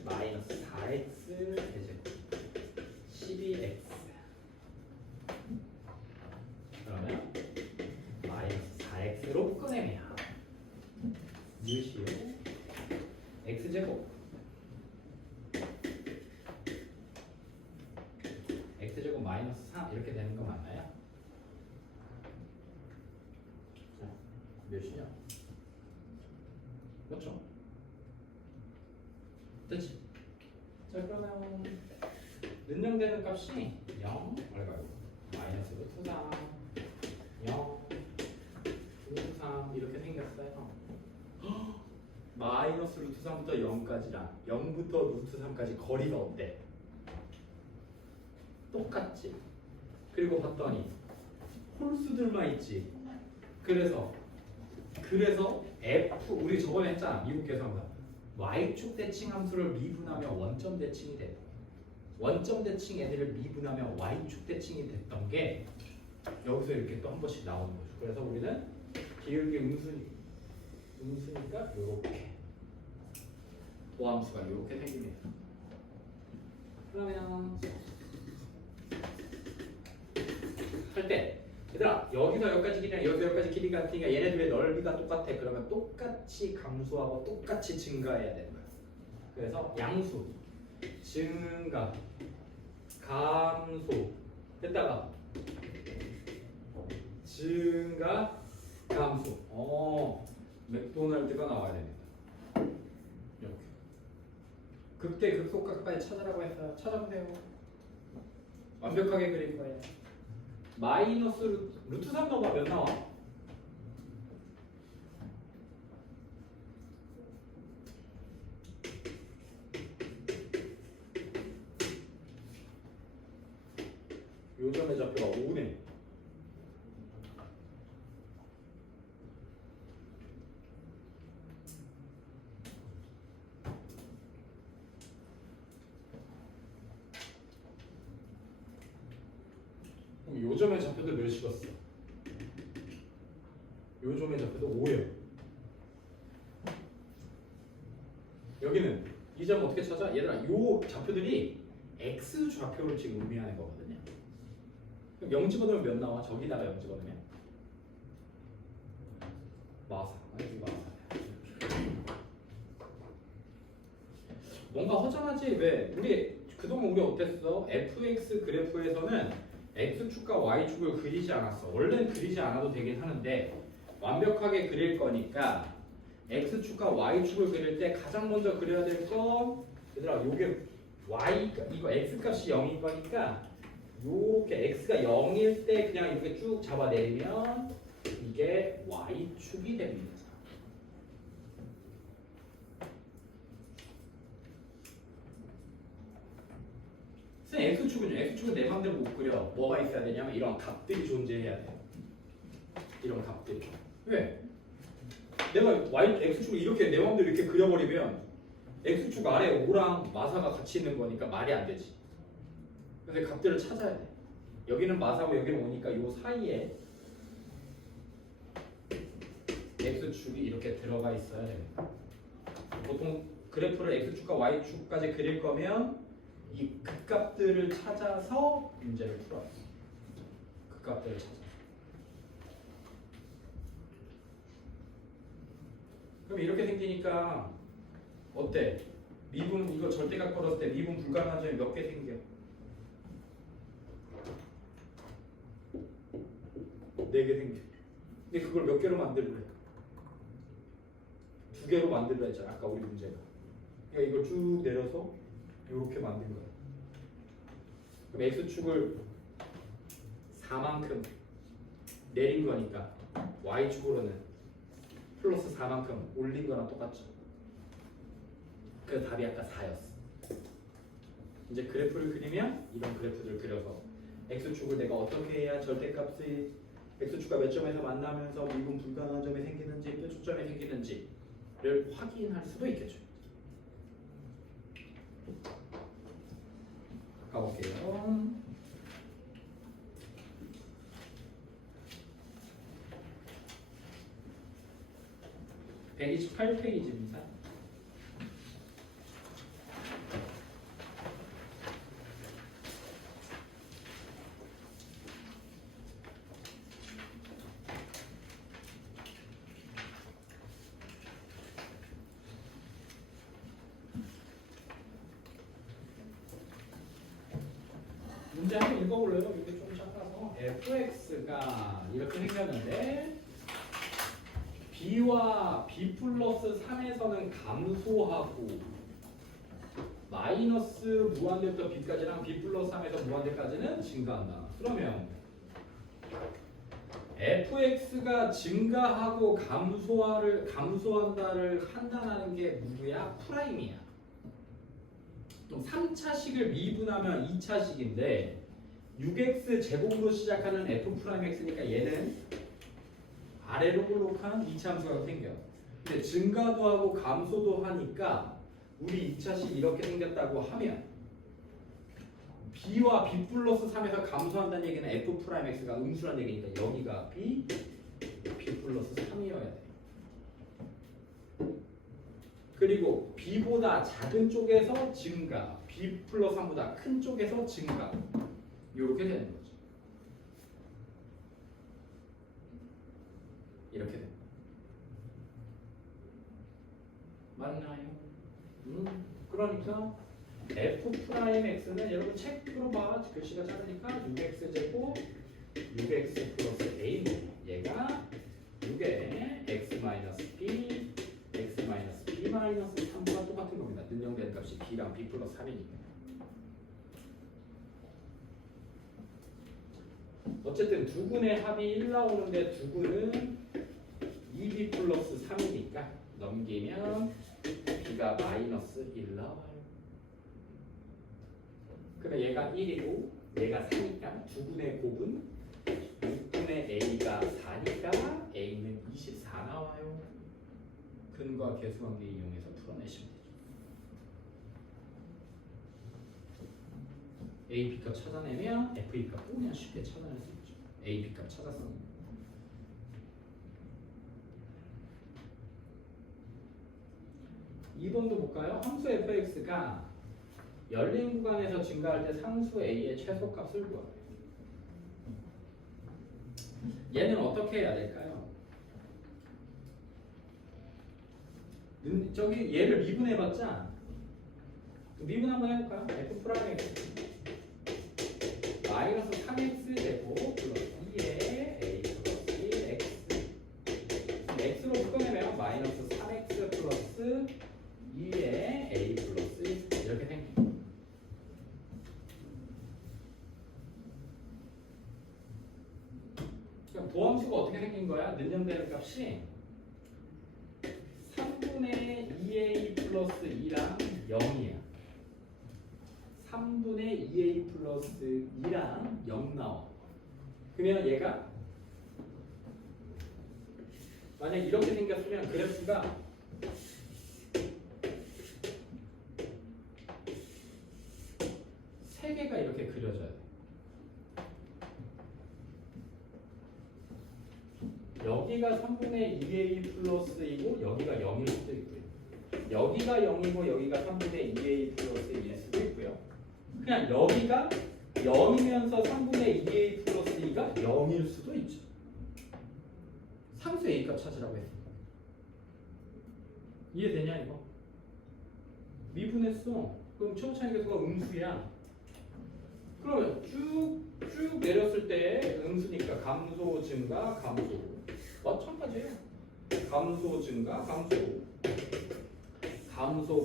마이너스 4x 대제곱 12x 그러면 마이너스 4x로 꺼내면 유시오 x제곱 x제곱 마이너스 3 이렇게 되는 거 맞나요? 자, 몇이냐? 그렇죠? 됐지? 자 그러면 능량되는 값이 0 얼마고 마이너스 루트 3 0 루트 3 이렇게 생겼어요. 마이너스 루트 3부터 0까지랑 0부터 루트 3까지 거리가 어때? 똑같지? 그리고 봤더니 홀수들만 있지. 그래서 F 우리 저번에 했잖아. 미분 계산사 Y축 대칭 함수를 미분하면 원점 대칭이 돼. 원점 대칭 애들을 미분하면 Y축 대칭이 됐던 게 여기서 이렇게 또 한 번씩 나오는 거죠. 그래서 우리는 기울기 음수니까 요렇게 도함수가 요렇게 생깁니다. 그러면 할 때 얘들아 여기서 여기까지 길이랑 여기서 여기까지 길이가 같으니까 얘네들의 넓이가 똑같아. 그러면 똑같이 감소하고 똑같이 증가해야 되는 거야. 그래서 양수 증가 감소 됐다가 증가 감소 맥도날드가 나와야 됩니다. 이렇게 극대 극소값까지 찾으라고 했어요. 찾아보세요. 완벽하게 그릴 거예요. 마이너스 루트 3 넣어봐. 몇 나와? 요점의 좌표가 5네. 그럼 요점의 좌표도 몇 식었어? 요점의 좌표도 5예요. 여기는 이 점 어떻게 찾아? 얘들아 요 좌표들이 x 좌표를 지금 의미하는 거거든요. 그럼 0 집어넣으면 몇 나와? 저기다가 0 집어넣으면 마사. 아니 마사. 뭔가 허전하지? 왜? 그동안 우리 어땠어? fx 그래프에서는 x축과 y축을 그리지 않았어. 원래는 그리지 않아도 되긴 하는데 완벽하게 그릴 거니까 x축과 y축을 그릴 때 가장 먼저 그려야 될 건 얘들아 요게 y 이거 x값이 0인 거니까 요렇게 x가 0일 때 그냥 이렇게 쭉 잡아내리면 이게 y축이 됩니다. x축은 내 맘대로 못 그려. 뭐가 있어야 되냐면 이런 값들이 존재해야 돼요. 이런 값들이. 왜? 내가 x축을 이렇게 내 맘대로 이렇게 그려버리면 x축 아래 5랑 마사가 같이 있는 거니까 말이 안 되지. 그래서 값들을 찾아야 돼. 여기는 마사고 여기는 5니까 요 사이에 x축이 이렇게 들어가 있어야 됩니다. 보통 그래프를 x축과 y축까지 그릴 거면 이 극값들을 찾아서 문제를 풀어요. 극값들을 찾아서. 그럼 이렇게 생기니까 어때? 미분 이거 절대값 걸었을 때 미분 불가능한 점이 몇 개 생겨? 4개 생겨. 근데 그걸 몇 개로 만들래? 2개로 만들라 했잖아. 아까 우리 문제가. 그러니까 이걸 쭉 내려서 이렇게 만든 거야. 그럼 x축을 4만큼 내린 거니까 y축으로는 플러스 4만큼 올린 거랑 똑같죠. 그 답이 아까 4였어. 이제 그래프를 그리면 이런 그래프를 그려서 x축을 내가 어떻게 해야 절대값의 x축과 몇 점에서 만나면서 미분 불가능한 점이 생기는지 뾰족점이 생기는지를 확인할 수도 있겠죠. 가볼게요. (128페이지입니다) 문제 한번 읽어볼래요? 이게 좀 작아서 fx가 이렇게 생겼는데 b와 b 플러스 3에서는 감소하고 마이너스 무한대부터 b까지랑 b 플러스 3에서 무한대까지는 증가한다. 그러면 fx가 증가하고 감소한다를 판단하는 게 누구야? 프라임이야. 또 3차식을 미분하면 2차식인데 6x 제곱으로 시작하는 f'(x니까 얘는 아래로 볼록한 2차 함수가 생겨. 근데 증가도 하고 감소도 하니까 우리 2차식 이렇게 생겼다고 하면 b와 b 플러스 3에서 감소한다는 얘기는 f'(x가 음수란 얘기니까 여기가 b 플러스 3이어야 돼. 그리고 b보다 작은 쪽에서 증가, b 플러스 3보다 큰 쪽에서 증가. 이렇게 되는 거죠. 이렇게 됩니다. 맞나요? 그러니까 f'(x는 여러분 책 들어봐. 글씨가 작으니까 6x 제곱 6x 플러스 a 얘가 6의 x 마이너스 b x 마이너스 b 마이너스 3과 똑같은 겁니다. 능력된 값이 b랑 b 플러스 3이니까. 어쨌든 두근의 합이 1 나오는데 두근은 2b 플러스 3이니까 넘기면 b가 마이너스 1 나와요. 그러면 얘가 1이고 얘가 4니까 두근의 곱은 6분의 a가 4니까 a는 24 나와요. 근과 계수관계 이용해서 풀어내시면 되죠. a, b 값 찾아내면 f, e 값도 그냥 쉽게 찾아낼 수 있죠. a, b 값 찾았습니다. (2번도) 볼까요? 함수 fx가 열린 구간에서 증가할 때 상수 a의 최소값을 구하래요. 얘는 어떻게 해야 될까요? 저기 얘를 미분해봤자 미분 한번 해볼까요? f'(x) 마이너스 3x 제곱 플러스 2의 a 플러스 1x x로 묶어내면 마이너스 3x 플러스 2의 a 플러스 1 이렇게 생깁니다. 그럼 도함수가 어떻게 생긴 거야? 능력되는 값이 3분의 2a 플러스 2랑 0이야. 3분의 2a 플러스 2랑 0 나와. 그러면 얘가 만약 이렇게 생겼으면 그래프가 세 개가 이렇게 그려져야 돼. 여기가 3분의 2a 플러스 2고 여기가 0일 수도 있고요. 여기가 0이고 여기가 3분의 2a 플러스 1일 수도 있고요. 그냥 여기가 0이면서 3분의 2a 플러스 2가 0일 수도 있죠. 상수 a값 찾으라고 했으니까. 이해되냐 이거? 미분했어. 그럼 최고차이 계수가 음수야. 그러면 쭉 내렸을 때 음수니까 감소 증가 감소 마찬가지예요. 감소 증가 감소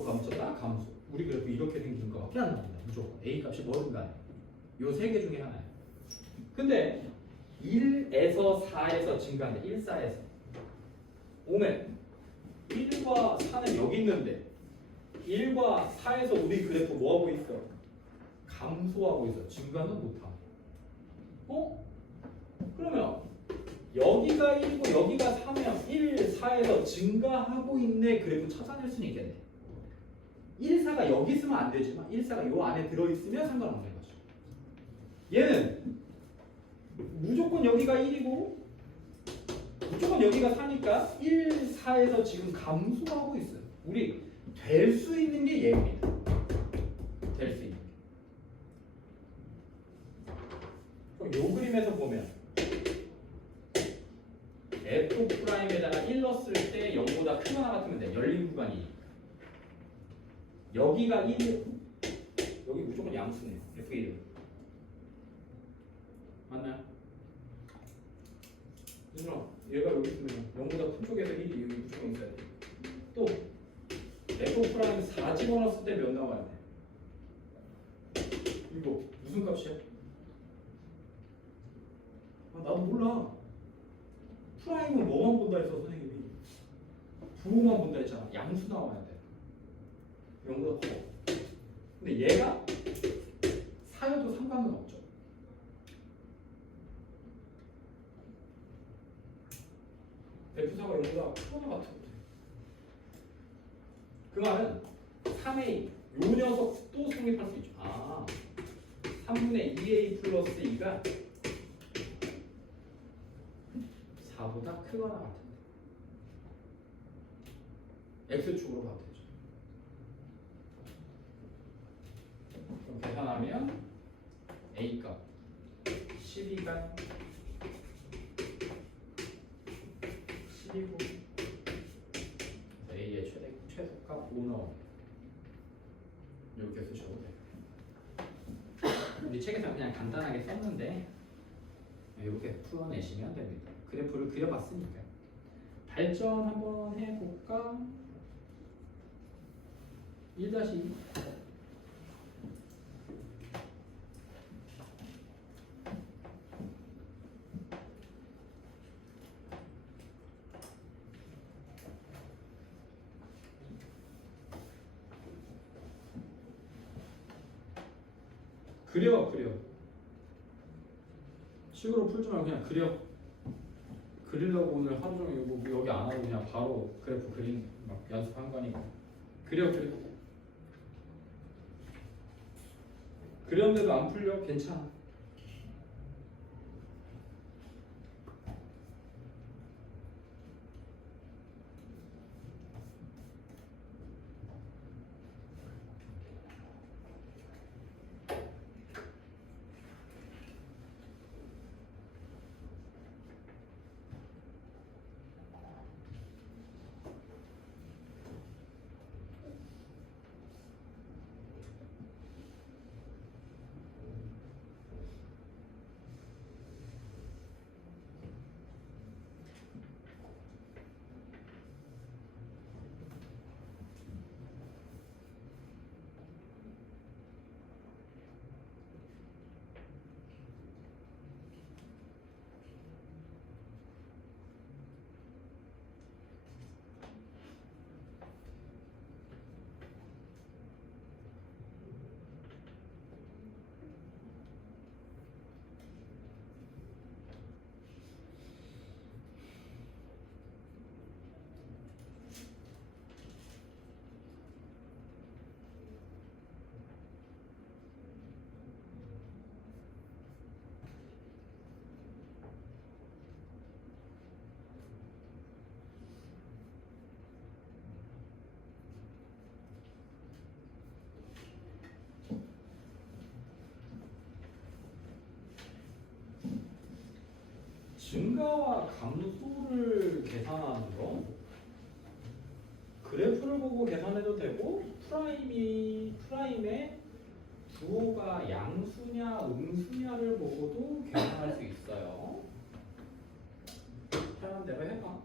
감소다 감소. 우리 그래프 이렇게 생긴 거밖에 안 나옵니다. 무조건 a 값이 뭐든 간에 요 세 개 중에 하나예요. 근데 1에서 4에서 증가한다. 1, 4에서 오면 1과 4는 여기 있는데 1과 4에서 우리 그래프 뭐하고 있어? 감소하고 있어. 증가는 못하고. 그러면 여기가 1이고 여기가 4면 1, 4에서 증가하고 있네 그래프 찾아낼 수는 있겠네. 1, 4가 여기 있으면 안 되지만 1, 4가 요 안에 들어있으면 상관없는 거죠. 얘는 무조건 여기가 1이고 무조건 여기가 4니까 1, 4에서 지금 감소하고 있어요. 우리 될 수 있는 게 얘입니다. 될 수 있는 게. 그럼 요 그림에서 보면 F'에다가 1 넣었을 때 0보다 크거나 같으면 돼. 열린 구간이. 여기가 1, 여기 무조건 양수네요. F1. 맞나요? 그래서 얘가 여기 있으면 0보다 큰 쪽에서 1이 여기 무조건 있어야 돼. 또 F' 4 집어넣었을 때 몇 나와야 돼? 이거 무슨 값이야? 나도 몰라. 프라임은 뭐만 본다 했어 선생님이. 부호만 본다 했잖아. 양수 나와야 돼. 0보다 커. 근데 얘가 4여도 상관은 없죠. F4가 0보다 크거나 같은. 그 말은 3a 요 녀석도 성립할 수 있죠. 3분의 2a 플러스 2가 4보다 크거나 같은데 x축으로 봐도 되죠. 그럼 계산하면 a값 12가 12고 a의 최소값 5 나옵니다. 이렇게 쓰셔도 돼요. 우리 책에서 그냥 간단하게 썼는데 이렇게 풀어내시면 됩니다. 그래프를 그려봤으니까요. 발전 한번 해볼까? 1-2 그려 식으로 풀지 말고 그냥 그리려고 오늘 하루 종일 여기 안 하고 그냥 바로 그래프 그림 막 연습한 거니까 그렸는데도 안 풀려? 괜찮아. 증가와 감소를 계산하는 거 그래프를 보고 계산해도 되고 프라임의 부호가 양수냐 음수냐를 보고도 계산할 수 있어요. 편한 대로 해봐.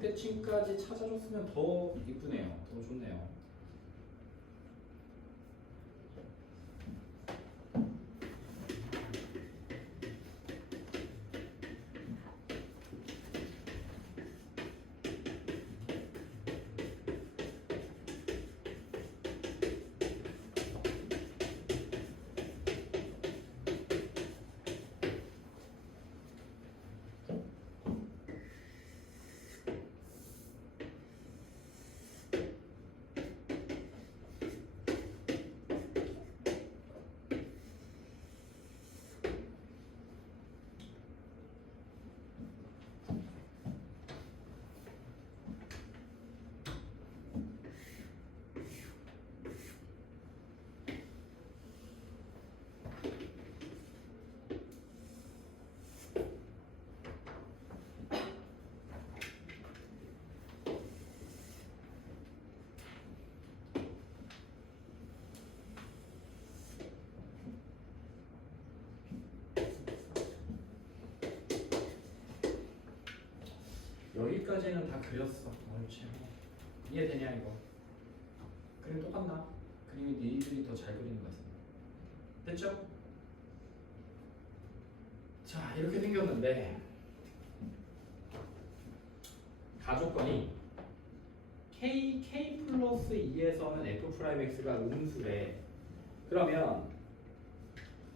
대칭까지 찾아줬으면 더 이쁘네요. 더 좋네요. 여기까지는 다 그렸어. 옳지. 이해되냐 이거? 그림 똑같나? 그림이 니들이 더 잘 그리는 것 같은데. 됐죠? 자 이렇게 생겼는데 가조건이 k 플러스 2에서는 f 프라임 x가 음수래. 그러면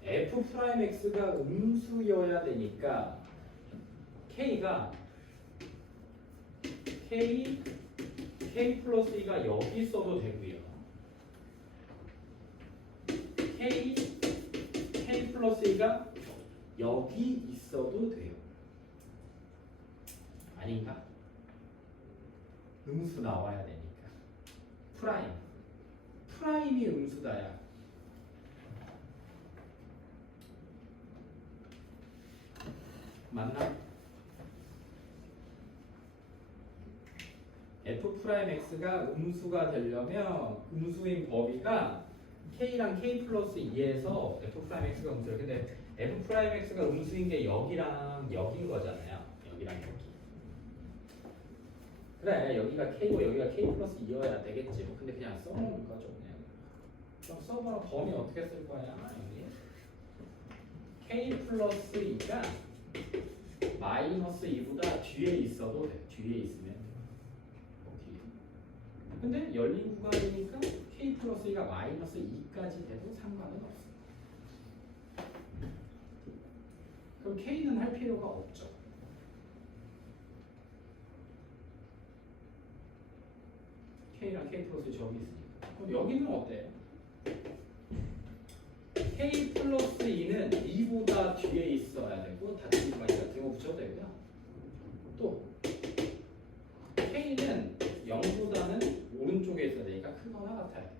f 프라임 x가 음수여야 되니까 k가 k 플러스 2가 여기 있어도 되고요. k 플러스 2가 여기 있어도 돼요. 아닌가? 음수 나와야 되니까. 프라임이 음수다야. 맞나? f 프라임 x가 음수가 되려면 음수인 범위가 k랑 k 플러스 2에서 f 프라임 x가 음수예요. 근데 f 프라임 x가 음수인 게 여기랑 여기인 거잖아요. 여기랑 여기. 그래 여기가 k고 여기가 k 플러스 2여야 되겠지. 뭐 근데 그냥 써놓은 거죠. 그냥. 그럼 써봐. 범위 어떻게 쓸 거야? 여기 k 플러스 2가 마이너스 2보다 뒤에 있어도 돼. 뒤에 있으면 돼. 근데 열린 구간이니까 k 플러스 2가 마이너스 2까지 돼도 상관은 없어. 그럼 k는 할 필요가 없죠. k랑 k 플러스 2 저기 있으니까. 그럼 여기는 어때요? k 플러스 2는 2보다 뒤에 있어야 되고 닫힌 구간이니까 등호 붙여도 되고요. 또 k는 0보다는 오른쪽에 있어야 되니까 크거나 같아요.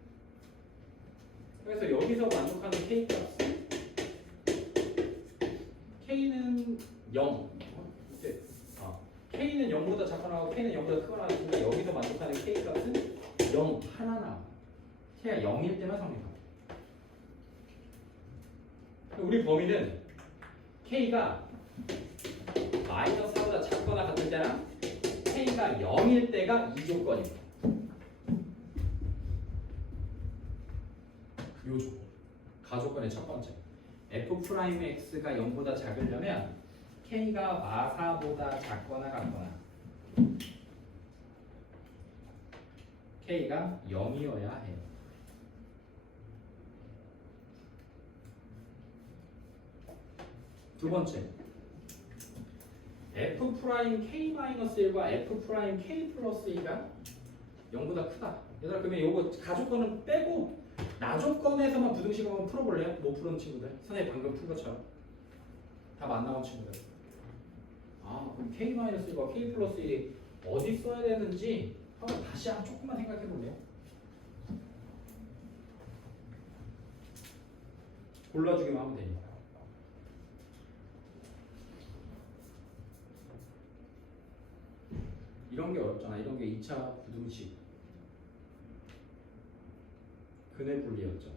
그래서 여기서 만족하는 k 값은 k는 0. k는 0보다 작거나 하고 k는 0보다 크거나 하니까 여기서 만족하는 k 값은 0 하나 나와. k가 0일 때만 성립합니다. 우리 범위는 k가 마이너스 4보다 작거나 같을 때랑 k가 0일 때가 이 조건입니다. 요 조건. 가조건의 첫 번째. f 프라임 x가 0보다 작으려면 k가 마사보다 작거나 같거나 k가 0이어야 해요. 두 번째. f 프라임 k 마이너스 1과 f 프라임 k 플러스 2가 0보다 크다. 얘들아 그러면 요거 가조건은 빼고 나조건에서만 부등식 한번 풀어볼래요? 못 푸는 친구들. 선생님 방금 푼 것처럼. 답 안 나온 친구들. 아 그럼 k 마이너스 1과 k 플러스 1이 어디 써야 되는지 한번 다시 조금만 생각해 볼래요? 골라주기만 하면 되니까. 이런 게 어렵잖아. 이런 게 2차 부등식 근의 분리였죠.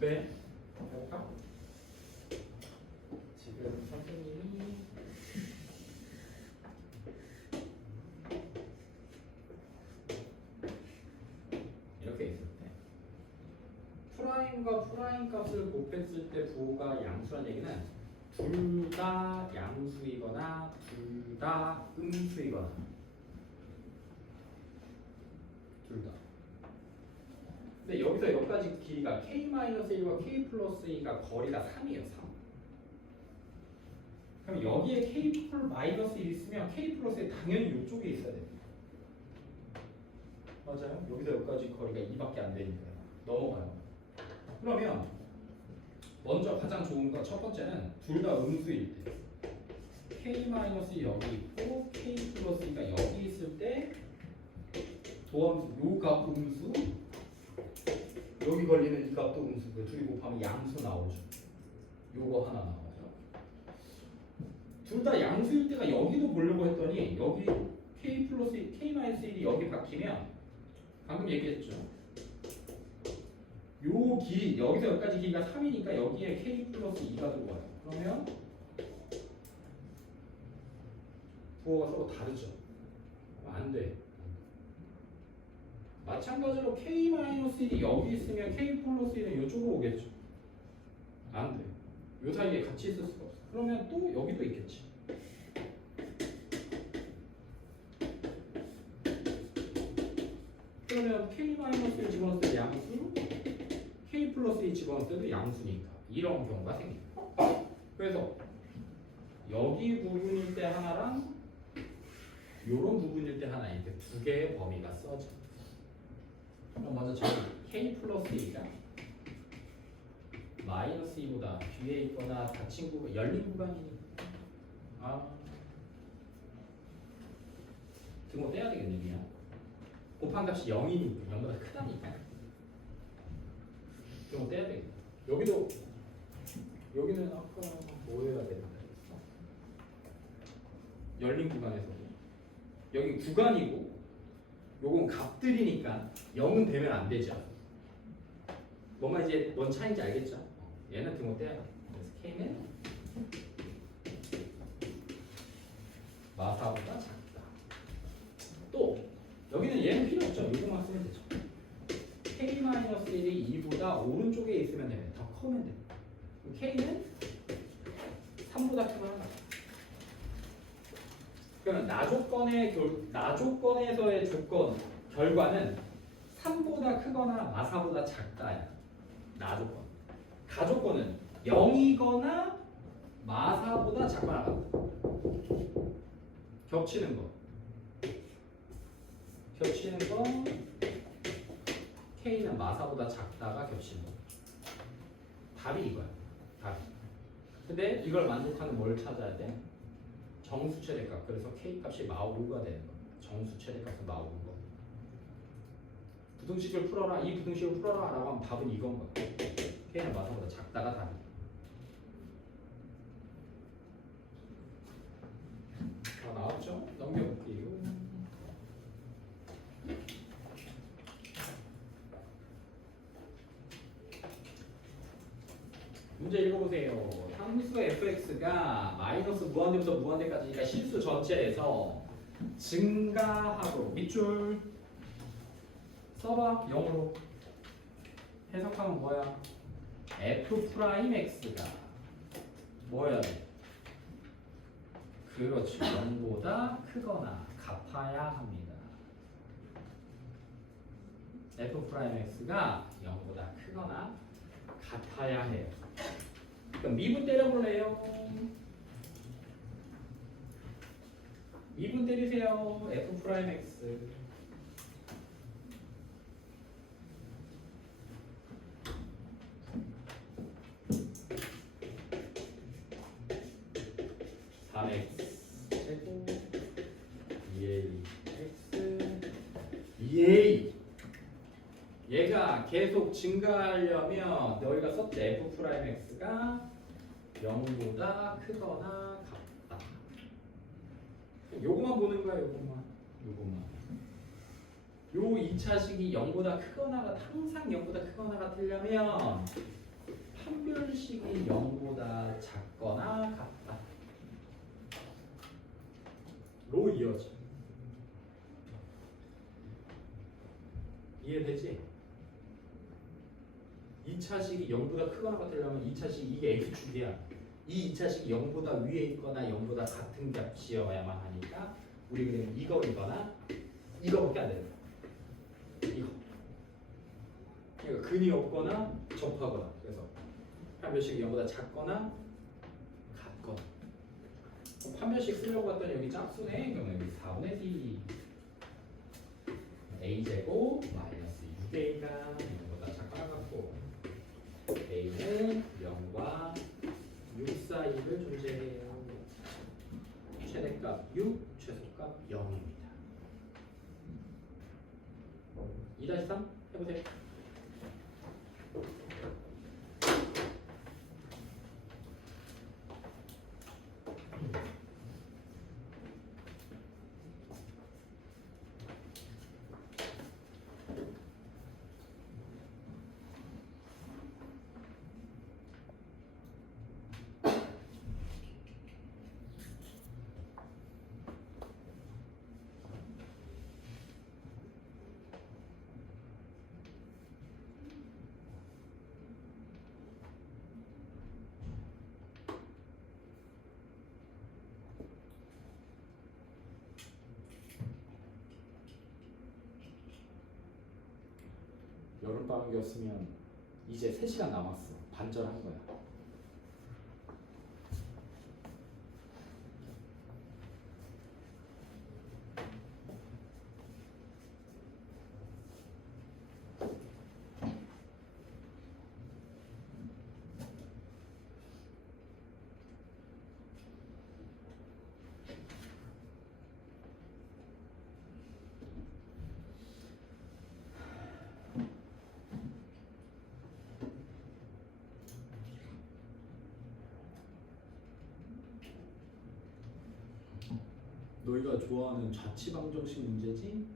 돼? 해볼까? 지금 선생님이 이렇게 있을 때 프라임과 프라임 값을 곱했을 때 부호가 양수란 얘기는 둘 다 양수이거나 둘 다 음수이거나 둘 다. 근데 여기서 여기까지 길이가 k-1과 k 플러스 2가 거리가 3이에요. 3. 그럼 여기에 k 마이너스 1 있으면 k 플러스 1 당연히 이쪽에 있어야 됩니다. 맞아요? 여기서 여기까지 거리가 2밖에 안 되니까요. 넘어가요. 그러면 먼저 가장 좋은 거 첫 번째는 둘 다 음수일 때 k-1 여기 있고 k 플러스 2가 여기 있을 때 도함수 요가 음수 여기 걸리는 이 값도 음수고 둘이 곱하면 양수 나오죠. 요거 하나 나와요. 둘 다 양수일 때가 여기도 보려고 했더니 여기 k 플러스 k-1이 여기 바뀌면 방금 얘기했죠. 요 길이 여기서 여기까지 길이가 3이니까 여기에 k 플러스 2가 들어와요. 그러면 부호가 서로 다르죠. 안 돼. 마찬가지로 k-1이 여기 있으면 k 플러스 1은 이쪽으로 오겠죠. 안 돼. 요 사이에 같이 있을 수가 없어. 그러면 또 여기도 있겠지. 그러면 k-1 집어넣을 때 양수, k 플러스 2 집어넣을 때도 양수니까 이런 경우가 생깁니다. 그래서 여기 부분일 때 하나랑 요런 부분일 때 하나 이렇게 두 개의 범위가 써져. 그럼 먼저 저기 k 플러스 2가 마이너스 2보다 뒤에 있거나 닫힌 구간, 열린 구간이니까 등호 떼야 되겠네. 그냥 곱한 값이 0이니까 0보다 크다니까 등호 떼야 되겠네. 여기는 아까 뭐 해야 된다 했어? 열린 구간에서도 여기 구간이고 요건 값들이니까 0은 되면 안 되죠. 뭔 차이인지 알겠죠? 얘는 등호 떼야 돼. 그래서 K는 마사보다 작다. 또 여기는 얘는 필요 없죠. 이거만 쓰면 되죠. K-1이 2보다 오른쪽에 있으면 됩니다. 더 커면 됩니다. K는 3보다 크거나 그러면 나조건에서의 조건 결과는 3보다 크거나 마사보다 작다야. 나조건. 가조건은 0이거나 마사보다 작거나 같다. 겹치는 거 K는 마사보다 작다가 겹치는 거. 답이 이거야. 답이. 근데 이걸 만족하는 뭘 찾아야 돼? 정수 최대값. 그래서 K 값이 마오루가 되는 거. 정수 최대값은 마오루가. 부등식을 풀어라. 이 부등식을 풀어라 라고 하면 답은 이건 거야. K는 마사보다 작다가 답이. 다 나왔죠? 넘겨볼게요. 문제 읽어보세요. 함수 fx가 마이너스 무한대부터 무한대까지니까 실수 전체에서 증가하도록 밑줄 써봐. 0으로 해석하면 뭐야? f 프라임 x가 뭐야 돼? 그렇지. 0보다 크거나 같아야 합니다. f 프라임 x가 0보다 크거나 같아야 해요. 그럼 미분 때려볼래요? 미분 때리세요. f 프라임 x. 제곱 2a x 2a 얘가 계속 증가하려면 너희가 썼지. f 프라임 x가 0보다 크거나 같다. 요거만 보는 거야. 요거만. 요 2차식이 0보다 크거나가 항상 0보다 크거나가 틀려면 판별식이 0보다 작거나 같다. 로 이어져. 이해되지? 2차식이 0보다 크거나 같으려면 2차식이 이게 x축이야. 이 2차식이 0보다 위에 있거나 0보다 같은 값이어야만 하니까 우리 그냥 이거이거나 이거밖에 안 된다. 이거. 그러니까 근이 없거나 접하거나. 그래서 판별식이 0보다 작거나 같거나. 판별식 쓰려고 했더니 여기 짝수네. 그러면 여기 4분의 d a제곱 마이너스 6a가 0보다 작거나 같고 a는 0과 6 사이를 존재해요. 최대값 6, 최소값 0입니다. 2-3 해보세요. 여름방학이었으면 이제 3시간 남았어. 반절한 거야. 너희가 좋아하는 자취방정식 문제지?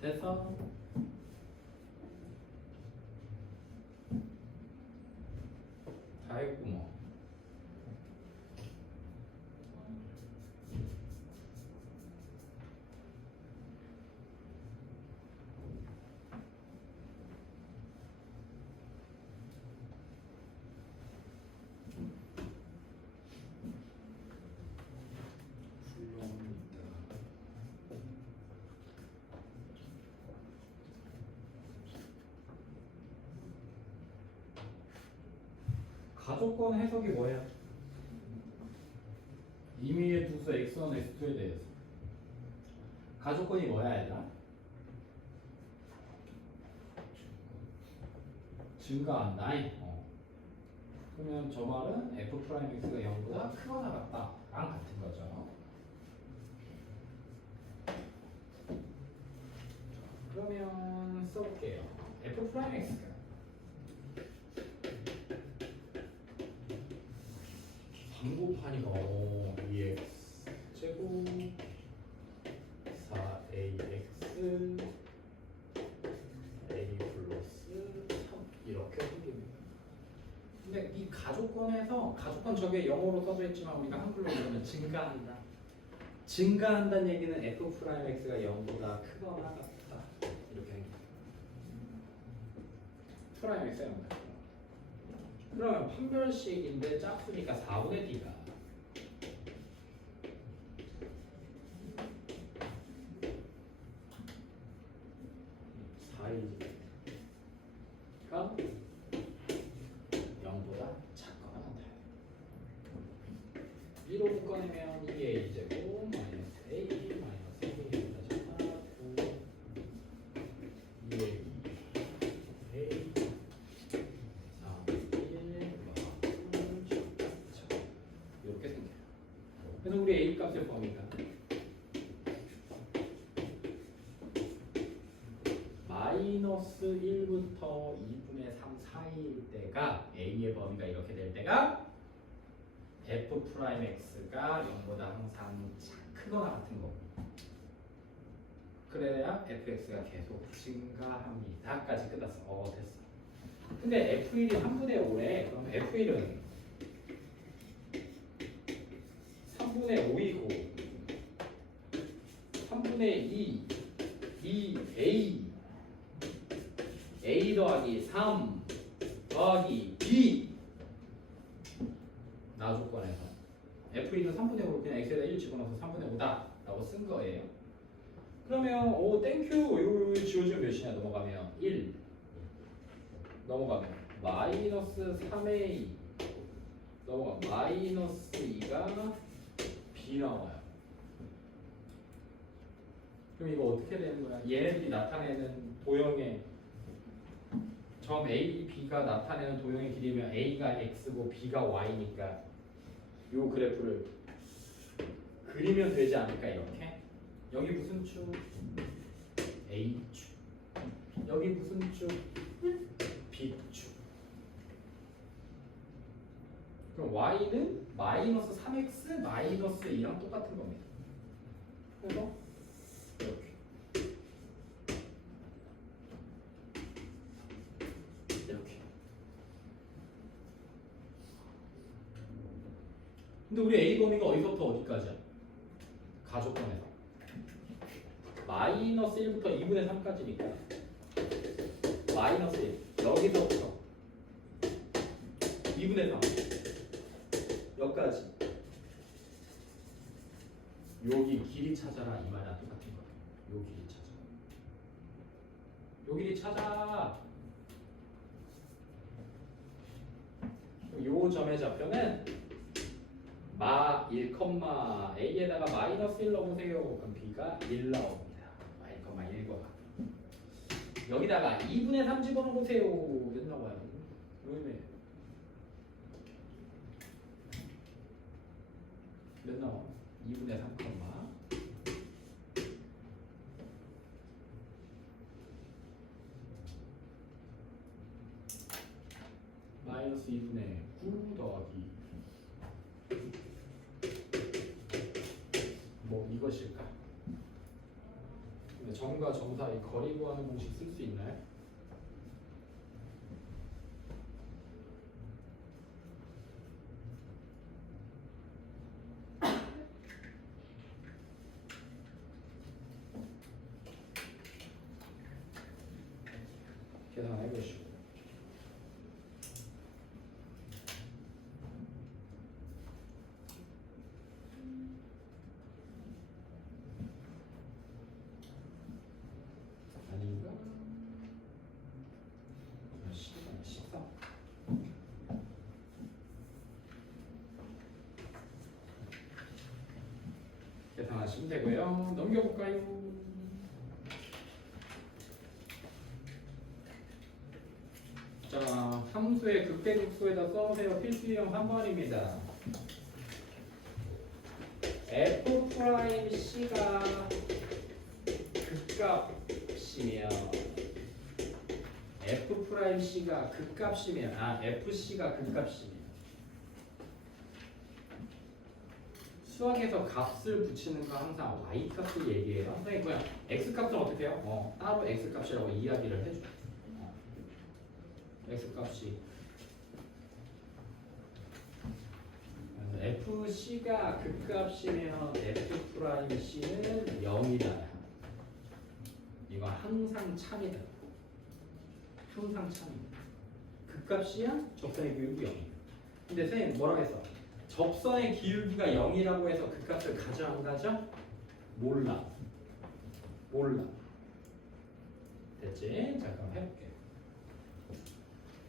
됐어? 다 했고 뭐. 훌륭합니다. 가족권 해석이 뭐예요? 임의의 두수 x1, x2에 대해서 가족권이 뭐야 얘들아? 증가한다. 그러면 저 말은 f 프라임 x가 0보다 크거나 같다랑 같은 거죠. 그러면 써볼게요. f 프라임 x가 방곱하니까 2x 제곱 4ax a 플러스 3 이렇게 생깁니다. 근데 이 가족권에서 가족권 저게 영어로 써져 있지만 우리가 한글로 보면 증가한다. 증가한다는 얘기는 f 프라임 x가 0보다 크거나 같다. 이렇게 생깁니다. 프라임 x가 0보다. 그러면 판별식인데 짝수니까 4분의 d가 4이니까 0보다 작거나 같아요. 1로 묶어내면 2a 제곱 마이너스 a 마이너스 2a보다 작거나 2a a 3 1 이렇게 생겨요. 그래서 우리 a 값의 범위가 마이너스 1부터 2분의 3 사이일 때가 a의 범위가 이렇게 될 때가 f 프라임 x가 0보다 항상 크거나 같은 거. 그래야 fx가 계속 증가합니다까지 끝났어. 됐어. 근데 f1이 3분의 5래. 그럼 f1은 3분의 5이고 3분의 2a a 더하기 3 더하기 b 나 조건에서 f1은 3분의 5로 그냥 x에다 1 집어넣어서 3분의 5다 라고 쓴 거예요. 그러면 땡큐 요 지워지면 몇이냐 넘어가면 1 넘어가면 마이너스 3a 넘어가면 마이너스 2가 b 나와요. 그럼 이거 어떻게 되는 거야? 얘네들이 나타내는 도형의 점 A, B가 나타내는 도형의 길이면 A가 X고 B가 Y니까 요 그래프를 그리면 되지 않을까 이렇게? 여기 무슨 축? A축. 여기 무슨 축? B축. 그럼 Y는 마이너스 3X 마이너스 2랑 똑같은 겁니다. 그래서 이렇게. 근데 우리 A 범위가 어디서부터 어디까지야? 가족권에서 마이너스 1부터 2분의 3까지니까 마이너스 1 여기서부터 2분의 3 여기까지 여기 길이 찾아라 이 말이랑 똑같은 거야. 요 길이 찾아. 요 길이 찾아. 요 점의 좌표는 마 1, A에다가 마이너스 1 넣어보세요. 그럼 B가 1 나옵니다. 마 1, 1과 여기다가 2분의 3 집어넣어보세요. 몇 나와요? 몇 나와? 2분의 3, 마이너스 2분의 9 더하기 뭐 이것일까? 점과 점 사이 거리 구하는 공식 쓸 수 있나요? 계산해 보시고. 아닌가? 하시면 되고요. 넘겨볼까요? 자, 함수의 극대극소에다 써보세요. 필수형 한 번입니다. F'C가 극값이면 F'C가 극값이면 FC가 극값이면 수학에서 값을 붙이는 거 항상 Y값을 얘기해요. 선생님 그냥 X값은 어떻게 해요? 따로 X값이라고 이야기를 해줘. X값이 FC가 극값이면 F'C는 0이다. 이거 항상 참이다. 항상 참입니다. 극값이야 접선의 기울기 0이다. 근데 선생님 뭐라고 했어? 접선의 기울기가 0이라고 해서 극값을 가져 안 가져? 몰라. 됐지? 자 그럼 해볼게.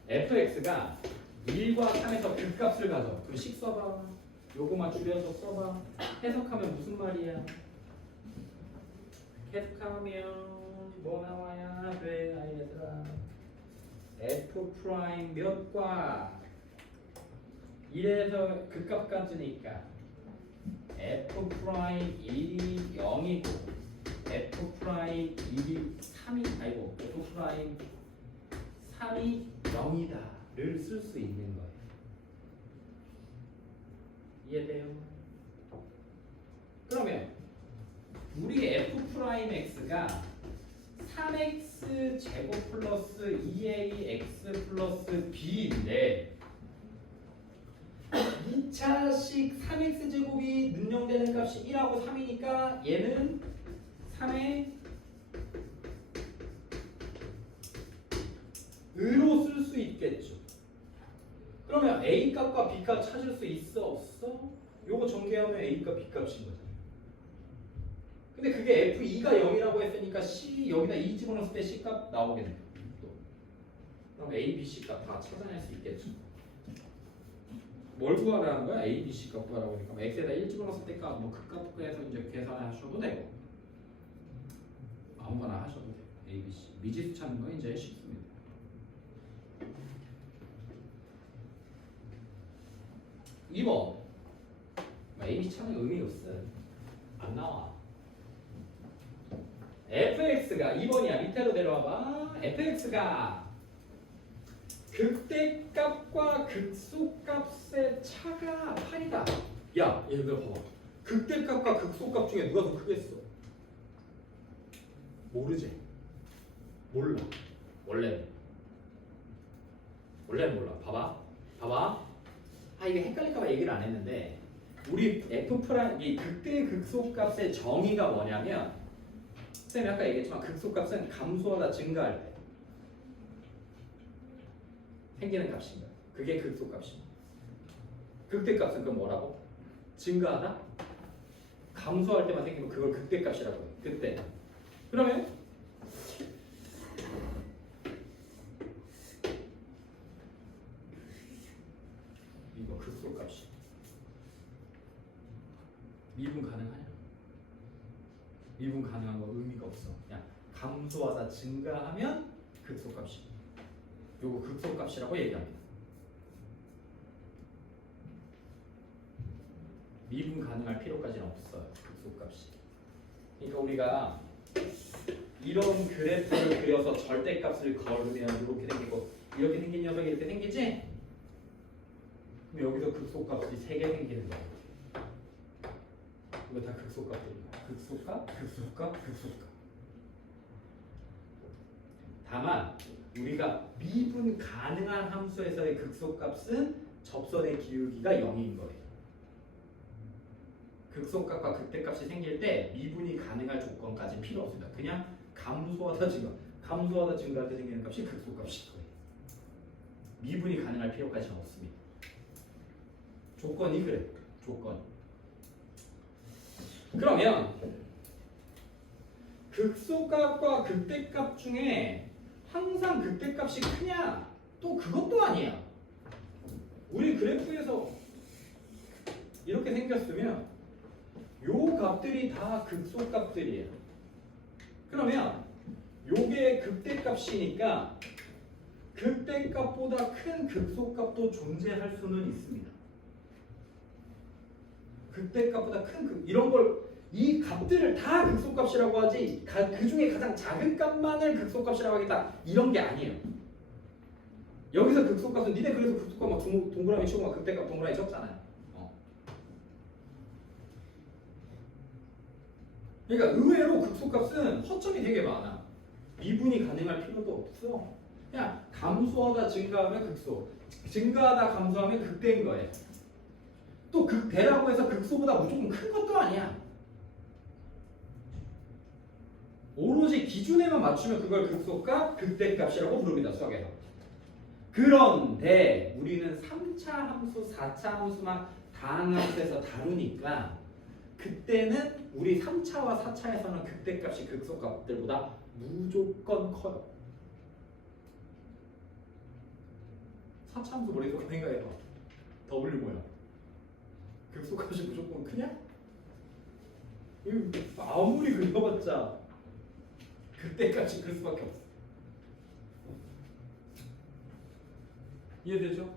fx가 1과 3에서 극값을 가져. 그럼 식 써봐. 요거만 줄여서 써봐. 해석하면 무슨 말이야? 해석하면 뭐 나와야 돼? 얘들아. f 프라임 몇과 1에서 극값 가지니까 f 프라임 1이 0이고 f 프라임 1이 3이 아니고 f 프라임 3이 0이다를 쓸 수 있는 거예요. 이해돼요? 그러면 우리 f 프라임 x가 3x 제곱 플러스 2ax 플러스 b인데 2차식 3x 제곱이 능력되는 값이 1하고 3이니까 얘는 3의 으로 쓸 수 있겠죠. 그러면 a 값과 b 값 찾을 수 있어 없어? 요거 전개하면 a 값 b 값인 거잖아요. 근데 그게 f2가 0이라고 했으니까 c 여기다 2 집어넣었을 때 c 값 나오겠네요. 그럼 a, b, c 값 다 찾아낼 수 있겠죠. 뭘 구하라는 거야? a, b, c 값 구하라고 하니까 x에다 1 집어넣었을 때 값, 뭐 극값 구해서 이제 계산하셔도 되고 아무거나 하셔도 돼요. a, b, c 미지수 찾는 거 이제 쉽습니다. 이번 a, b 찾는 의미 없어요. 안 나와. fx가 2번이야. 밑으로 내려와봐. fx가 극대값과 극소값의 차가 8이다. 야, 얘들 봐봐. 극대값과 극소값 중에 누가 더 크겠어? 모르지? 몰라. 원래는 몰라. 봐봐. 이게 헷갈릴까봐 얘기를 안 했는데 우리 f 프라임 이 극대 극소값의 정의가 뭐냐면 선생님이 아까 얘기했지만 극소값은 감소하다 증가할 때 생기는 값인 거야. 그게 극소값입니다. 극대값은 그럼 뭐라고? 증가하다? 감소할 때만 생기면 그걸 극대값이라고 해요. 그때. 그러면 이거 극소값이 미분 가능하냐? 미분 가능한 거 의미가 없어. 그냥 감소하다 증가하면 극소값이. 요거 극소값이라고 얘기합니다. 미분 가능할 필요까지는 없어요. 극소값이. 그러니까 우리가 이런 그래프를 그려서 절대값을 걸으면 이렇게 생기고 이렇게 생긴 녀석이 이렇게 생기지? 그럼 여기서 극소값이 3개 생기는 거예요. 이거 다 극소값들이야. 극소값. 다만 우리가 미분 가능한 함수에서의 극소값은 접선의 기울기가 0인 거예요. 극소값과 극대값이 생길 때 미분이 가능할 조건까지 필요 없습니다. 그냥 감소하다 증가할 때 생기는 값이 극소값인 거예요. 미분이 가능할 필요까지는 없습니다. 조건이 그래. 조건이. 그러면 극소값과 극대값 중에 항상 극대값이 크냐? 또 그것도 아니야. 우리 그래프에서 이렇게 생겼으면 요 값들이 다 극소값들이에요. 그러면 요게 극대값이니까 극대값보다 큰 극소값도 존재할 수는 있습니다. 극대값보다 큰 이런 걸 이 값들을 다 극소값이라고 하지 그 중에 가장 작은 값만을 극소값이라고 하겠다 이런 게 아니에요. 여기서 극소값은 니네 그래서 극소값 막 동그라미 치고 막 극대값 동그라미 쳤잖아요. 그러니까 의외로 극소값은 허점이 되게 많아. 미분이 가능할 필요도 없어. 그냥 감소하다 증가하면 극소, 증가하다 감소하면 극대인 거예요. 또 극대라고 해서 극소보다 무조건 큰 것도 아니야. 오로지 기준에만 맞추면 그걸 극소값, 극대값이라고 부릅니다. 수학에서. 그런데 우리는 3차 함수, 4차 함수만 다항함수에서 다루니까 그때는 우리 3차와 4차에서는 극대값이 극소값들보다 무조건 커요. 4차 함수 머릿속에 생각해봐. W 뭐야? 극소값이 무조건 크냐? 이거 아무리 그려봤자 극대값이 클 수밖에 없어. 이해되죠?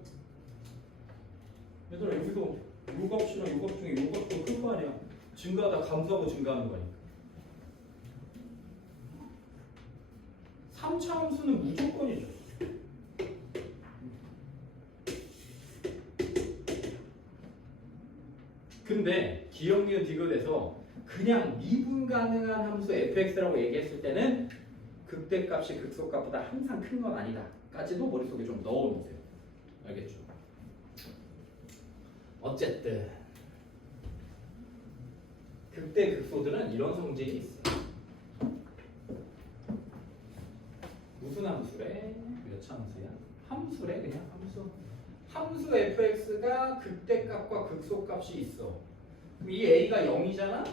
얘들아 여기서 요 값이랑 요 값 중에 요 값도 큰 거 아니야? 증가하다 감소하고 증가하는 거니까. 3차 함수는 무조건이죠. 근데 기억, 니은, 디귿에서 그냥 미분 가능한 함수 fx라고 얘기했을 때는 극대값이 극소값보다 항상 큰 건 아니다 까지도 머릿속에 좀 넣어놓으세요. 알겠죠? 어쨌든 극대 극소들은 이런 성질이 있어요. 무슨 함수래? 몇 차 함수야? 함수래 그냥 함수. 함수 fx가 극대값과 극소값이 있어. 그럼 이 a가 0이잖아?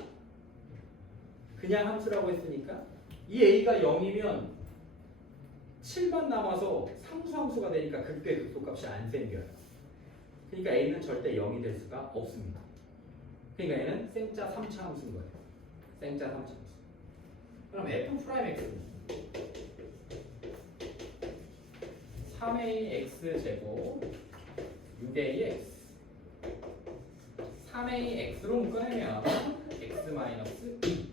그냥 함수라고 했으니까 이 a가 0이면 7만 남아서 상수함수가 되니까 극대 극소값이 안 생겨요. 그러니까 a는 절대 0이 될 수가 없습니다. 그러니까 얘는 생짜 3차 함수인 거예요. 생짜 3차 함수. 그럼 f'x는 3ax 제곱 6ax 3ax로 묶어내면 x-2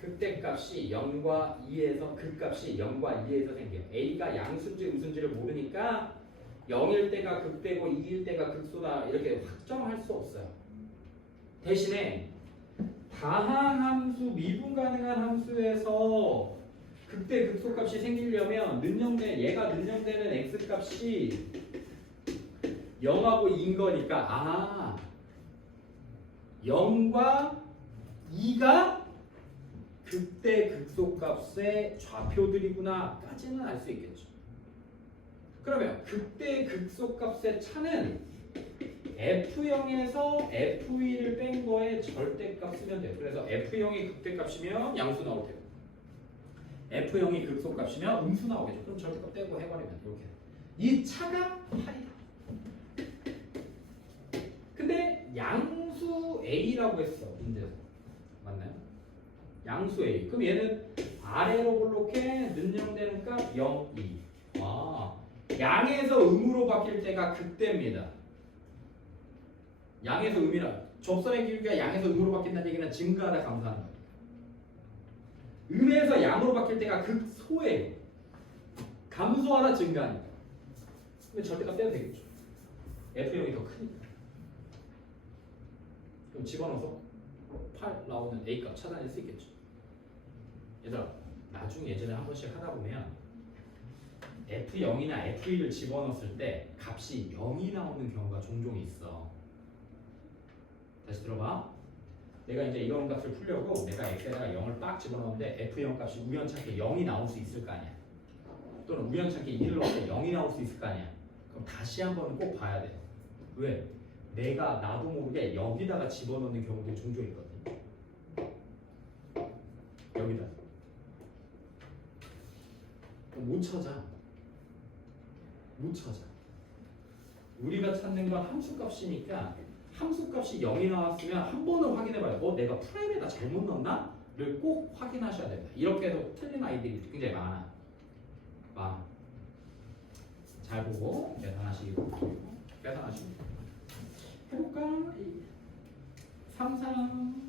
극대값이 0과 2에서 극값이 0과 2에서 생겨요. a가 양수인지 음수인지를 모르니까 0일 때가 극대고 2일 때가 극소다 이렇게 확정할 수 없어요. 대신에 다항함수 미분 가능한 함수에서 극대 극소값이 생기려면 얘가 능령되는 x값이 0하고 2인 거니까 0과 2가 극대 극소값의 좌표들이구나 까지는 알 수 있겠죠. 그러면 극대 극소값의 차는 F0에서 F2를 뺀 거에 절대값 쓰면 돼요. 그래서 F0이 극대값이면 양수 나올 테고 F0이 극소값이면 음수 나오겠죠. 그럼 절대값 떼고 해버리면 이렇게 이 차가 8이다. 근데 양수 A라고 했어. 문제에서 맞나요? 양수 A. 그럼 얘는 아래로 볼록해 능령되는 값 0, 2. 양에서 음으로 바뀔 때가 극대입니다. 양에서 음이라 접선의 기울기가 양에서 음으로 바뀐다는 얘기는 증가하다 감소하는 거예요. 음에서 양으로 바뀔 때가 극소예요. 감소하다 증가하니까. 근데 절대값 떼도 되겠죠. F0이 더 크니까. 그럼 집어넣어서 8 나오는 A값 찾아낼 수 있겠죠. 얘들아 나중에 예전에 한 번씩 하다 보면 F0이나 F1을 집어넣었을 때 값이 0이 나오는 경우가 종종 있어. 다시 들어봐. 내가 이제 이런 값을 풀려고 내가 x에다가 0을 빡 집어넣었는데 F0 값이 우연찮게 0이 나올 수 있을 거 아니야. 또는 우연찮게 2를 넣을 때 0이 나올 수 있을 거 아니야. 그럼 다시 한 번은 꼭 봐야 돼요. 왜? 내가 나도 모르게 여기다가 집어넣는 경우도 종종 있거든. 여기다. 그럼 못 찾아. 못 찾아. 우리가 찾는 건 함수 값이니까 함수값이 0이 나왔으면 한 번은 확인해봐요. 내가 프라임에다 잘못 넣었나? 를 꼭 확인하셔야 됩니다. 이렇게 해서 틀린 아이들이 굉장히 많아. 잘 보고 계산하시기 바랍니다. 계산하시기 해볼까? 3, 3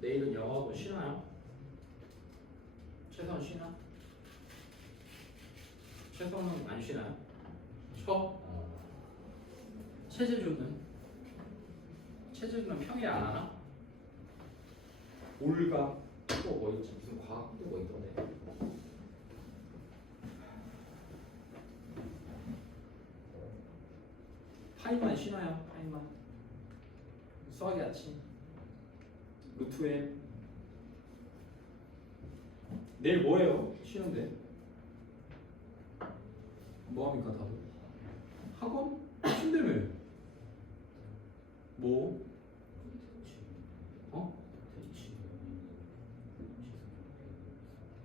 내일은 영어도 쉬나요? 최선 쉬나? 최선은 안 쉬나요? 쉬어? 체제주는? 체제주는 평일 안 하나? 올가 또 뭐 있지? 무슨 과학도 뭐 있던데? 파이만 쉬나요? 파이만 수학이 아침 루트에 내일 뭐해요? 쉬는데 뭐합니까 다들? 학원? 쉰다며 뭐? 어?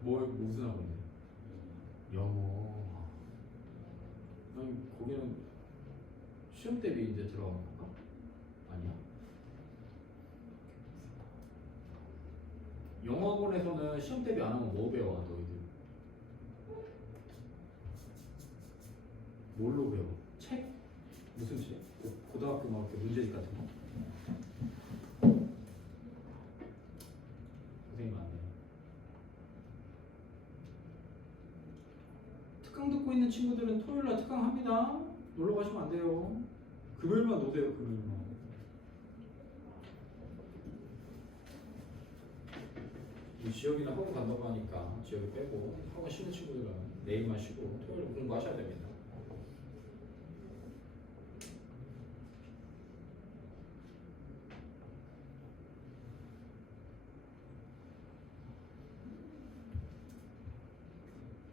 무슨 학원이야? 영어. 아니 거기는 시험 대비 이제 들어가는 건가? 아니야? 영어학원에서는 시험 대비 안 하면 뭐 배워 너희들? 뭘로 배워? 책? 무슨 책? 고등학교 막 이렇게 문제집 같은 거? 고생이 많네. 특강 듣고 있는 친구들은 토요일날 특강 합니다. 놀러 가시면 안 돼요. 금요일만 노세요. 금요일만. 이 지역이나 학원 간다고 하니까 지역을 빼고 학원 쉬는 친구들은 내일만 쉬고 토요일 공부하셔야 됩니다.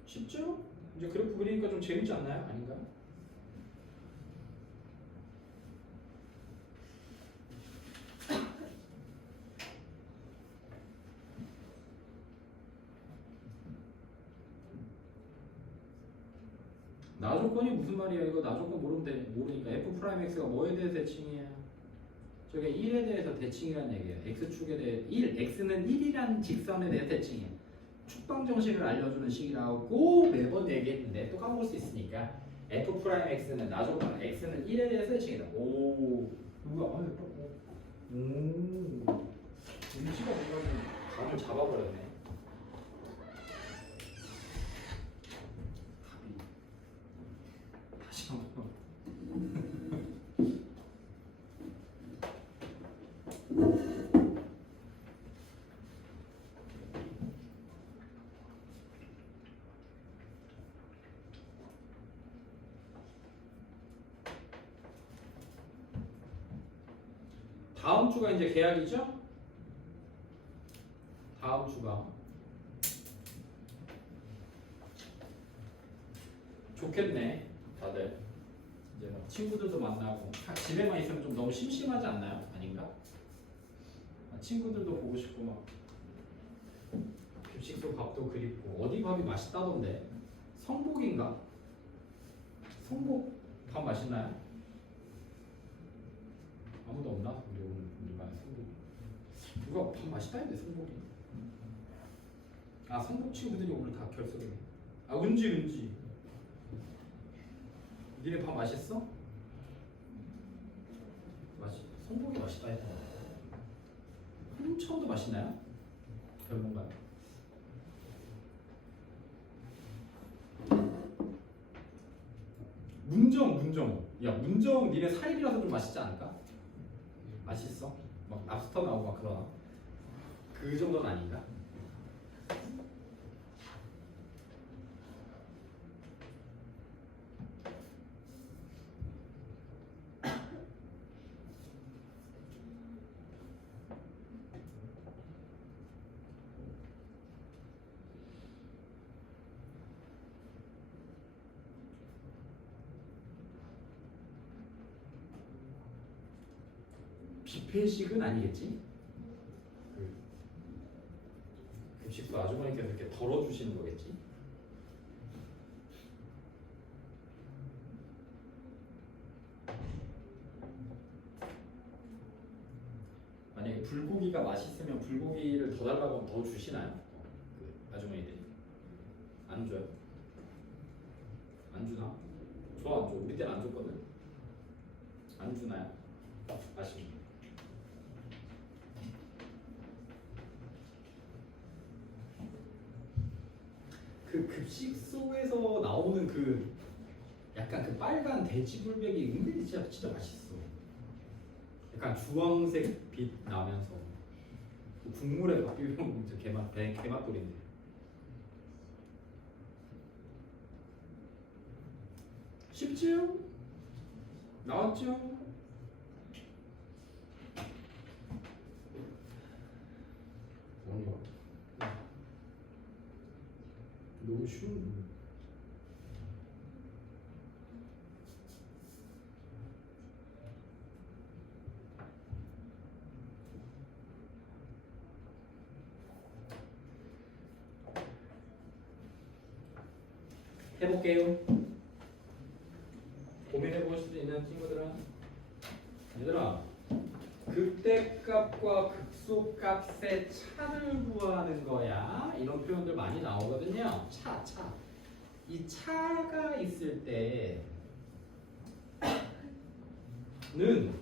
쉽죠? 이제 그래프 그리니까 좀 재밌지 않나요? 아닌가요? 나 조건이 무슨 말이야? 이거 나 조건 모르니까 f 프라임 x가 뭐에 대해서 대칭이야? 저게 1에 대해서 대칭이라는 얘기예요. x축에 대해 1, x는 1이라는 직선에 대해 대칭이야. 축방 정식을 알려주는 식이라고 매번 얘기했는데 또 까먹을 수 있으니까 f 프라임 x는 나 조건 x는 1에 대해서 대칭이다. 오, 누가 안에 음치가 뭔가 좀 감을 잡아버렸네. 다시 한번. 다음 주가 이제 계약이죠? 다음 주가 좋겠네. 다들 이제 막 친구들도 만나고 집에만 있으면 좀 너무 심심하지 않나요? 아닌가? 친구들도 보고 싶고 막 급식소 밥도 그립고 어디 밥이 맛있다던데 성복인가? 성복 밥 맛있나요? 아무도 없나? 우리 반에 성복 누가 밥 맛있다 했는데 성복이 성복 친구들이 오늘 다 결석이네. 은지 니네 밥 맛있어? 성복이 맛있다 했잖아. 한천도 맛있나요? 별론가요? 문정 야 문정 니네 사일이라서 좀 맛있지 않을까? 맛있어? 막 랍스터 나오고 막 그러나? 그 정도는 아닌가? 집회식은 아니겠지? 급식도 아주머니께서 이렇게 덜어주시는 거겠지? 만약에 불고기가 맛있으면 불고기를 더 달라고 하면 더 주시나요? 그 아주머니들이 안 줘요? 안 주나? 줘 안 줘? 우리 때는 안 줬거든? 안 주나요? 아쉽네. 그 급식소에서 나오는 그 약간 그 빨간 돼지불백이 은근히 진짜 맛있어. 약간 주황색 빛 나면서 그 국물에 밥 비벼 먹으면 진짜 개맛돌인데. 쉽죠? 나왔죠? 아니요. 너무 쉬운데. 해볼게요. 고민해볼 수도 있는 친구들은 얘들아 극대값과 극소값의 차를 구하는 거야. 이런 표현들 많이 나오거든요. 차. 이 차가 있을 때는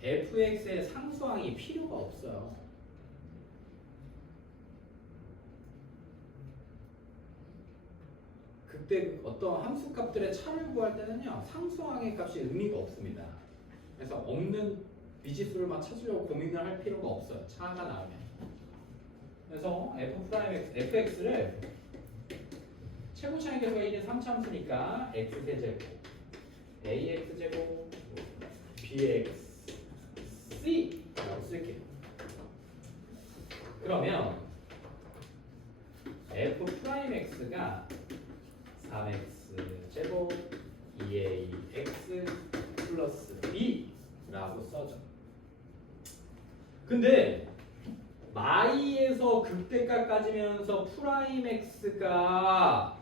fx의 상수항이 필요가 없어요. 그때 어떤 함수값들의 차를 구할 때는요 상수항의 값이 의미가 없습니다. 그래서 없는 미지수를만 찾으려고 고민을 할 필요가 없어요. 차가 나오면. 그래서 fx를 최고차항계수가 1인 3차함수니까 x세제곱 ax제곱 bxc라고 쓸게요. 그러면 f'x가 3x 제곱 2ax 플러스 b라고 써져. 근데 마이에서 극대값까지면서 프라임 x가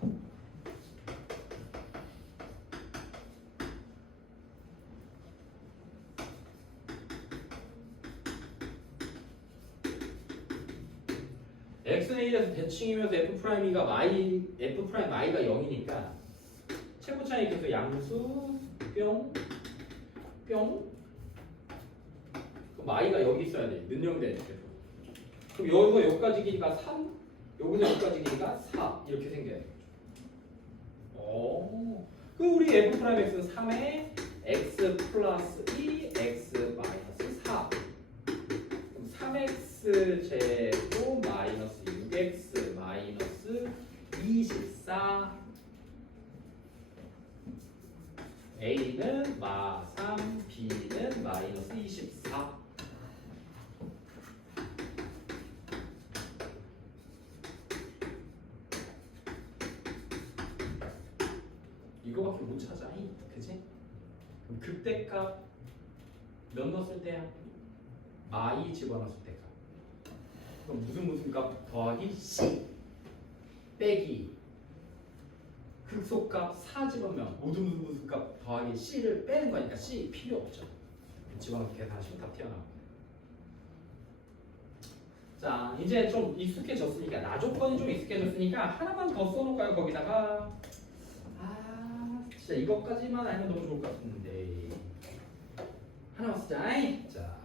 x는 1에서 대칭이면서 f'이가 마이가 0이니까 최고차이 계속 양수 뿅 그럼 마이가 여기 있어야 돼. 는영된 f. 그럼 여기서 여기까지 길이가 3, 여기서 여기까지 길이가 4 이렇게 생겨야 되겠죠. 그럼 우리 f'x는 3에 x 플러스 2 x 마이너스 4. 그럼 3x 제곱 마이너스 6x 마이너스 24. A는 마3, B는 마이너스 24. 이거밖에 못 찾아. 그지? 그럼 극대값 몇 넣었을 때야? 마이 집어넣었을 때값. 그럼 무슨 값 더하기 C 빼기 극소값 4 집어넣으면 무슨 값 더하기 C를 빼는 거니까 C 필요 없죠. 집어넣고 계산하시면 다 튀어나옵니다. 자 이제 좀 익숙해졌으니까 나 조건이 좀 익숙해졌으니까 하나만 더 써놓을까요? 거기다가 진짜 이것까지만 알면 너무 좋을 것 같은데 하나만 쓰자. 자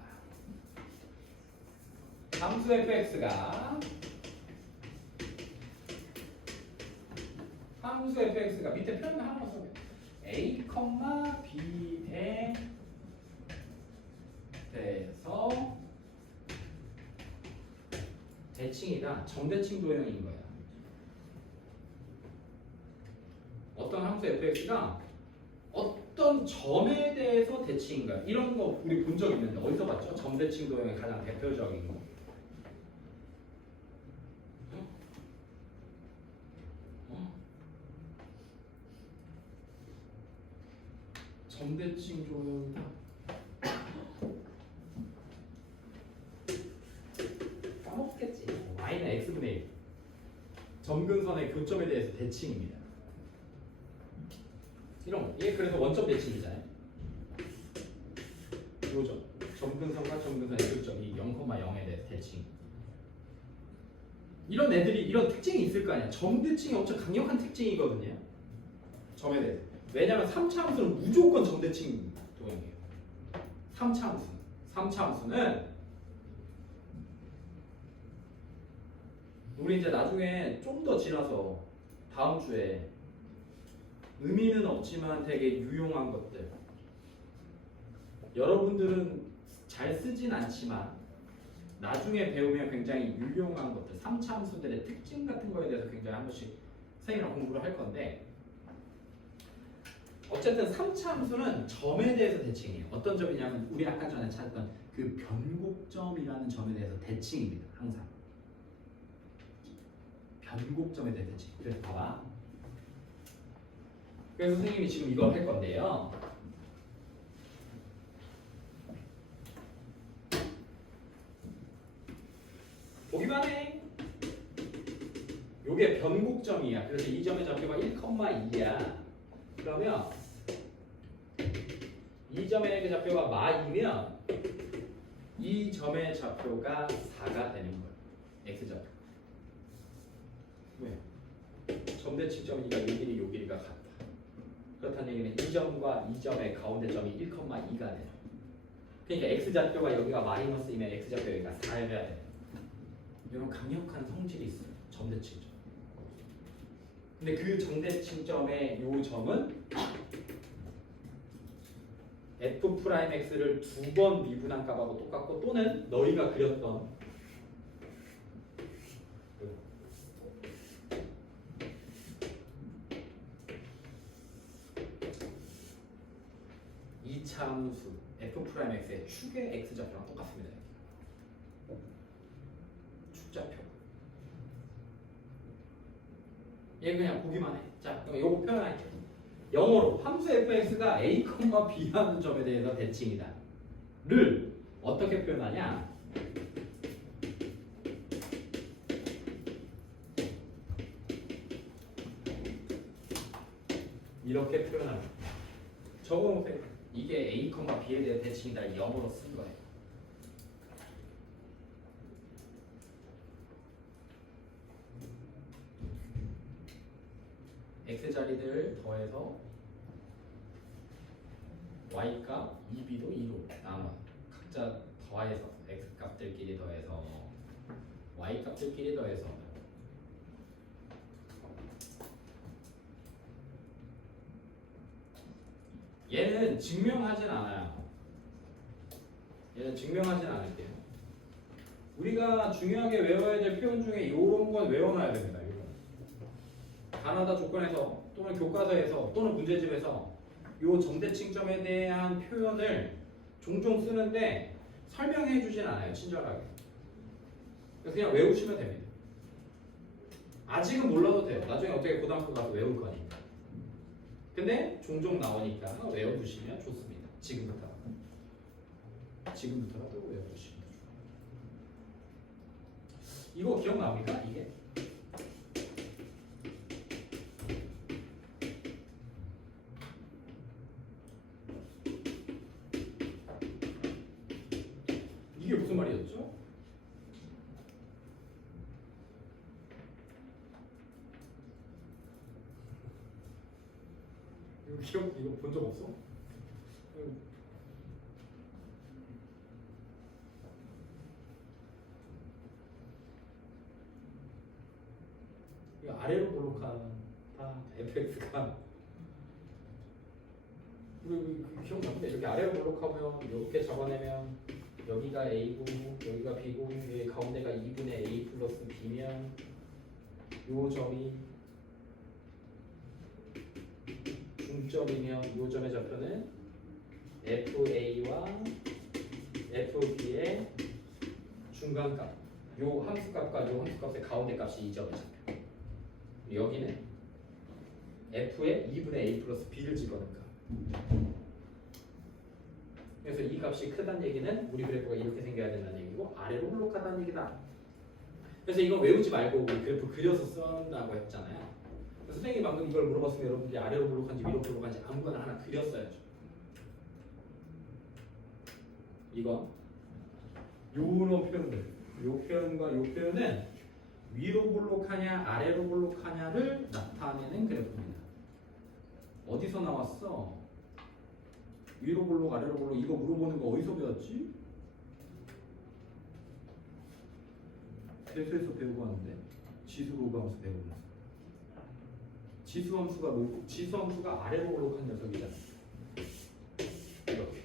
함수 fx가 밑에 표현을 하나만 써요. a, b 대에서 대칭이다. 정대칭 도형인 거야. 어떤 함수 fx가 어떤 점에 대해서 대칭인 거야. 이런 거 우리 본 적 있는데 어디서 봤죠? 점대칭 도형의 가장 대표적인 거. 점대칭 도형이다. 점근선의 교점에 대해서 대칭입니다. 이런 거. 이게 그래서 원점 대칭이잖아요. 요점. 점근선과 점근선의 교점이 0,0에 대해서 대칭. 이런 애들이 이런 특징이 있을 거 아니야. 점 대칭이 엄청 강력한 특징이거든요. 점에 대해서. 왜냐면 3차 함수는 무조건 점 대칭 도형이에요. 3차 함수는 우리 이제 나중에 좀 더 지나서 다음 주에 의미는 없지만 되게 유용한 것들 여러분들은 잘 쓰진 않지만 나중에 배우면 굉장히 유용한 것들 3차 함수들의 특징 같은 거에 대해서 굉장히 한 번씩 선생님이랑 공부를 할 건데 어쨌든 3차 함수는 점에 대해서 대칭이에요. 어떤 점이냐면 우리 아까 전에 찾았던 그 변곡점이라는 점에 대해서 대칭입니다. 항상 변곡점에 대해서 대칭. 그래서 봐봐. 그래서 선생님이 지금 이걸 할 건데요. 보기만 해. 요게 변곡점이야. 그래서 이 점의 좌표가 1,2야. 그러면 이 점의 그 좌표가 마이면 이 점의 좌표가 4가 되는 거예요. x좌표. 왜? 점대칭점이니까 요 길이 요 길이가 같다. 그렇다는 얘기는 이 점과 이 점의 가운데 점이 1,2가 돼요. 그러니까 x좌표가 여기가 마이너스이면 x좌표 여기가 4여야 돼요. 이런 강력한 성질이 있어요. 점대칭점. 근데 그 점대칭점의 요 점은 f'x를 2번 미분한 값하고 똑같고 또는 너희가 그렸던 이차 함수 f'x의 축의 x좌표랑 똑같습니다. 축좌표. 얘 그냥 보기만 해. 자, 그럼 요거 표현할게요. 영어로 함수 fx가 a, b라는 점에 대해서 대칭이다. 를 어떻게 표현하냐? 이렇게 표현합니다. 적어보세요. 이게 a, b에 대한 대칭이다. 영어로 쓴 거예요. x자리들 더해서 y값 2b도 2로 나눠 각자 더해서 x값들끼리 더해서 y값들끼리 더해서 얘는 증명하진 않아요. 얘는 증명하진 않을게요. 우리가 중요하게 외워야 될 표현 중에 이런 건 외워놔야 됩니다. 가나다 조건에서 또는 교과서에서 또는 문제집에서 요 점대칭점에 대한 표현을 종종 쓰는데 설명해 주진 않아요. 친절하게. 그래서 그냥 외우시면 됩니다. 아직은 몰라도 돼요. 나중에 어떻게 고등학교 가서 외울 거니까. 근데 종종 나오니까 외워두시면 좋습니다. 지금부터라도 외워두시면 좋아요. 이거 기억납니까? 이게? 이게 무슨 말이었죠? 이거 본 적 없어? 이거 아래로 볼록한 다 fx가 기억납니다. 이렇게 아래로 볼록하면 이렇게 잡아내면 여기가 a고 여기가 b고 여기 가운데가 2분의 a 플러스 b면 요 점이 중점이면 요 점의 좌표는 fa와 fb의 중간값 요 함수값과 요 함수값의 가운데 값이 이 점의 좌표. 여기는 f의 2분의 a 플러스 b를 집어넣은 값. 그래서 이 값이 크다는 얘기는 우리 그래프가 이렇게 생겨야 된다는 얘기고 아래로 볼록하다는 얘기다. 그래서 이건 외우지 말고 우리 그래프 그려서 쓴다고 했잖아요. 그래서 선생님이 방금 이걸 물어봤으면 여러분들이 아래로 볼록한지 위로 볼록한지 아무거나 하나 그렸어야죠. 이건 요런 표현들, 요 표현과 요 표현은 위로 볼록하냐 아래로 볼록하냐를 나타내는 그래프입니다. 어디서 나왔어? 위로 볼록 아래로 볼록 이거 물어보는 거 어디서 배웠지? 배수에서 배우고 왔는데 지수 로그함수 배우고 났어. 지수함수가 아래로 볼록한 녀석이잖아. 이렇게.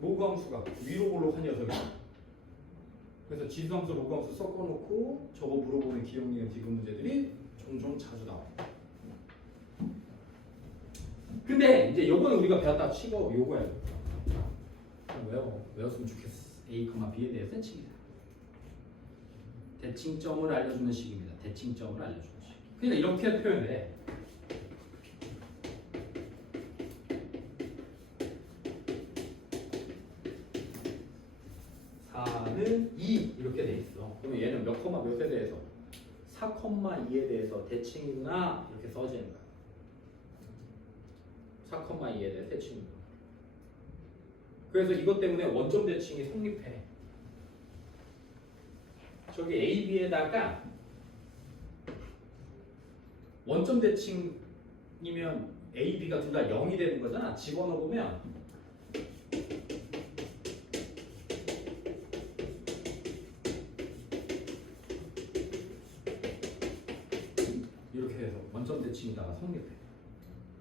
로그함수가 위로 볼록한 녀석이야. 그래서 지수함수, 로그함수 섞어놓고 저거 물어보는 기억력 기금 문제들이 종종 자주 나와요. 근데 이제 요거는 우리가 배웠다 치고 요거야. 외웠으면 좋겠어. A, B에 대해 세칭이다. 대칭점을 알려주는 식입니다. 대칭점을 알려주는 식. 그러니까 이렇게 표현해. 는 2 이렇게 돼 있어. 그러면 얘는 몇 콤마 몇에 대해서 4,2에 대해서 대칭이구나 이렇게 써지는 거야. 4,2에 대해서 대칭이구나. 그래서 이것 때문에 원점 대칭이 성립해. 저기 A, B에다가 원점 대칭이면 A, B가 둘 다 0이 되는 거잖아. 집어넣으면 이렇게 해서 원점 대칭이다가 성립해.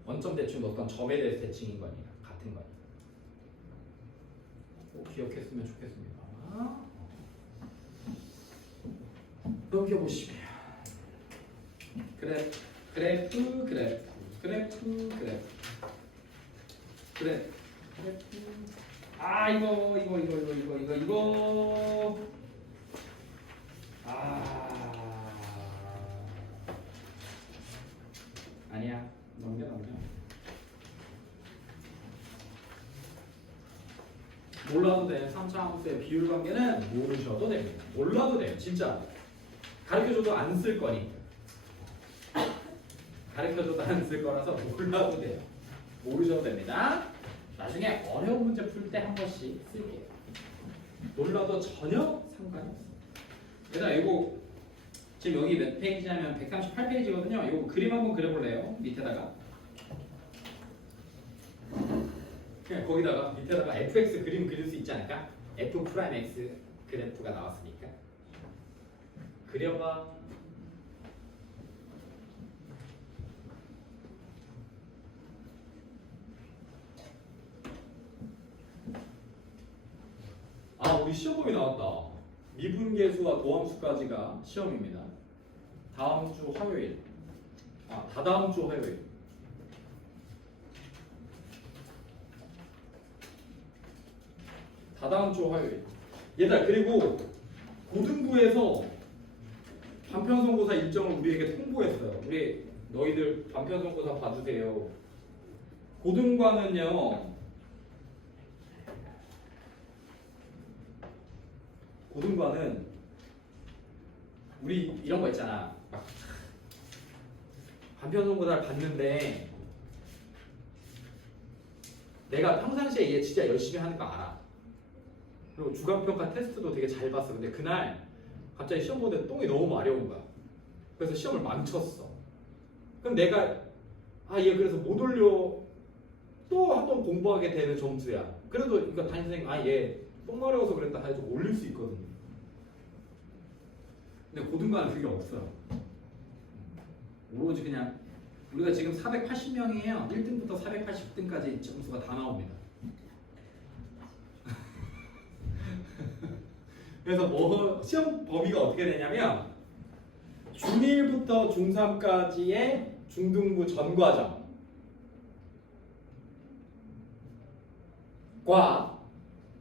원점 대칭은 어떤 점에 대해서 대칭인 거 아니야? 같은 거 아니야? 꼭 기억했으면 좋겠습니다. 넘겨보시면 그래프 아 이거 아니야 넘겨 몰라도 돼. 3차 함수의 비율 관계는 모르셔도 됩니다. 몰라도 돼요. 진짜 가르쳐줘도 안 쓸 거니까. 가르쳐줘도 안 쓸 거라서 몰라도 돼요. 모르셔도 됩니다. 나중에 어려운 문제 풀 때 한 번씩 쓸게요. 몰라도 전혀 상관이 없어요. 그래서 이거 지금 여기 몇 페이지냐면 138페이지거든요. 이거 그림 한번 그려볼래요? 밑에다가 그냥 거기다가 밑에다가 fx 그림 그릴 수 있지 않을까? f 프라임 x 그래프가 나왔으니까 그려봐. 우리 시험범위 나왔다. 미분계수와 도함수까지가 시험입니다. 다음 주 화요일. 다다음 주 화요일. 다다음 주 화요일. 얘들아, 그리고 고등부에서 반편성고사 일정을 우리에게 통보했어요. 우리 너희들 반편성고사 봐주세요. 고등과는요. 고등과는 우리 이런 거 있잖아. 막 반편성고사를 봤는데 내가 평상시에 얘 진짜 열심히 하는 거 알아. 그리고 주간평가 테스트도 되게 잘 봤어. 근데 그날 갑자기 시험 보는데 똥이 너무 마려운 거야. 그래서 시험을 망쳤어. 그럼 내가 얘 그래서 못 올려 또 한 번 공부하게 되는 점수야. 그래도 이거 담임선생님 얘 똥 마려워서 그랬다 해서 올릴 수 있거든요. 근데 고등과는 그게 없어요. 오로지 그냥 우리가 지금 480명이에요. 1등부터 480등까지 점수가 다 나옵니다. 그래서 시험 범위가 어떻게 되냐면 중1부터 중3까지의 중등부 전과정과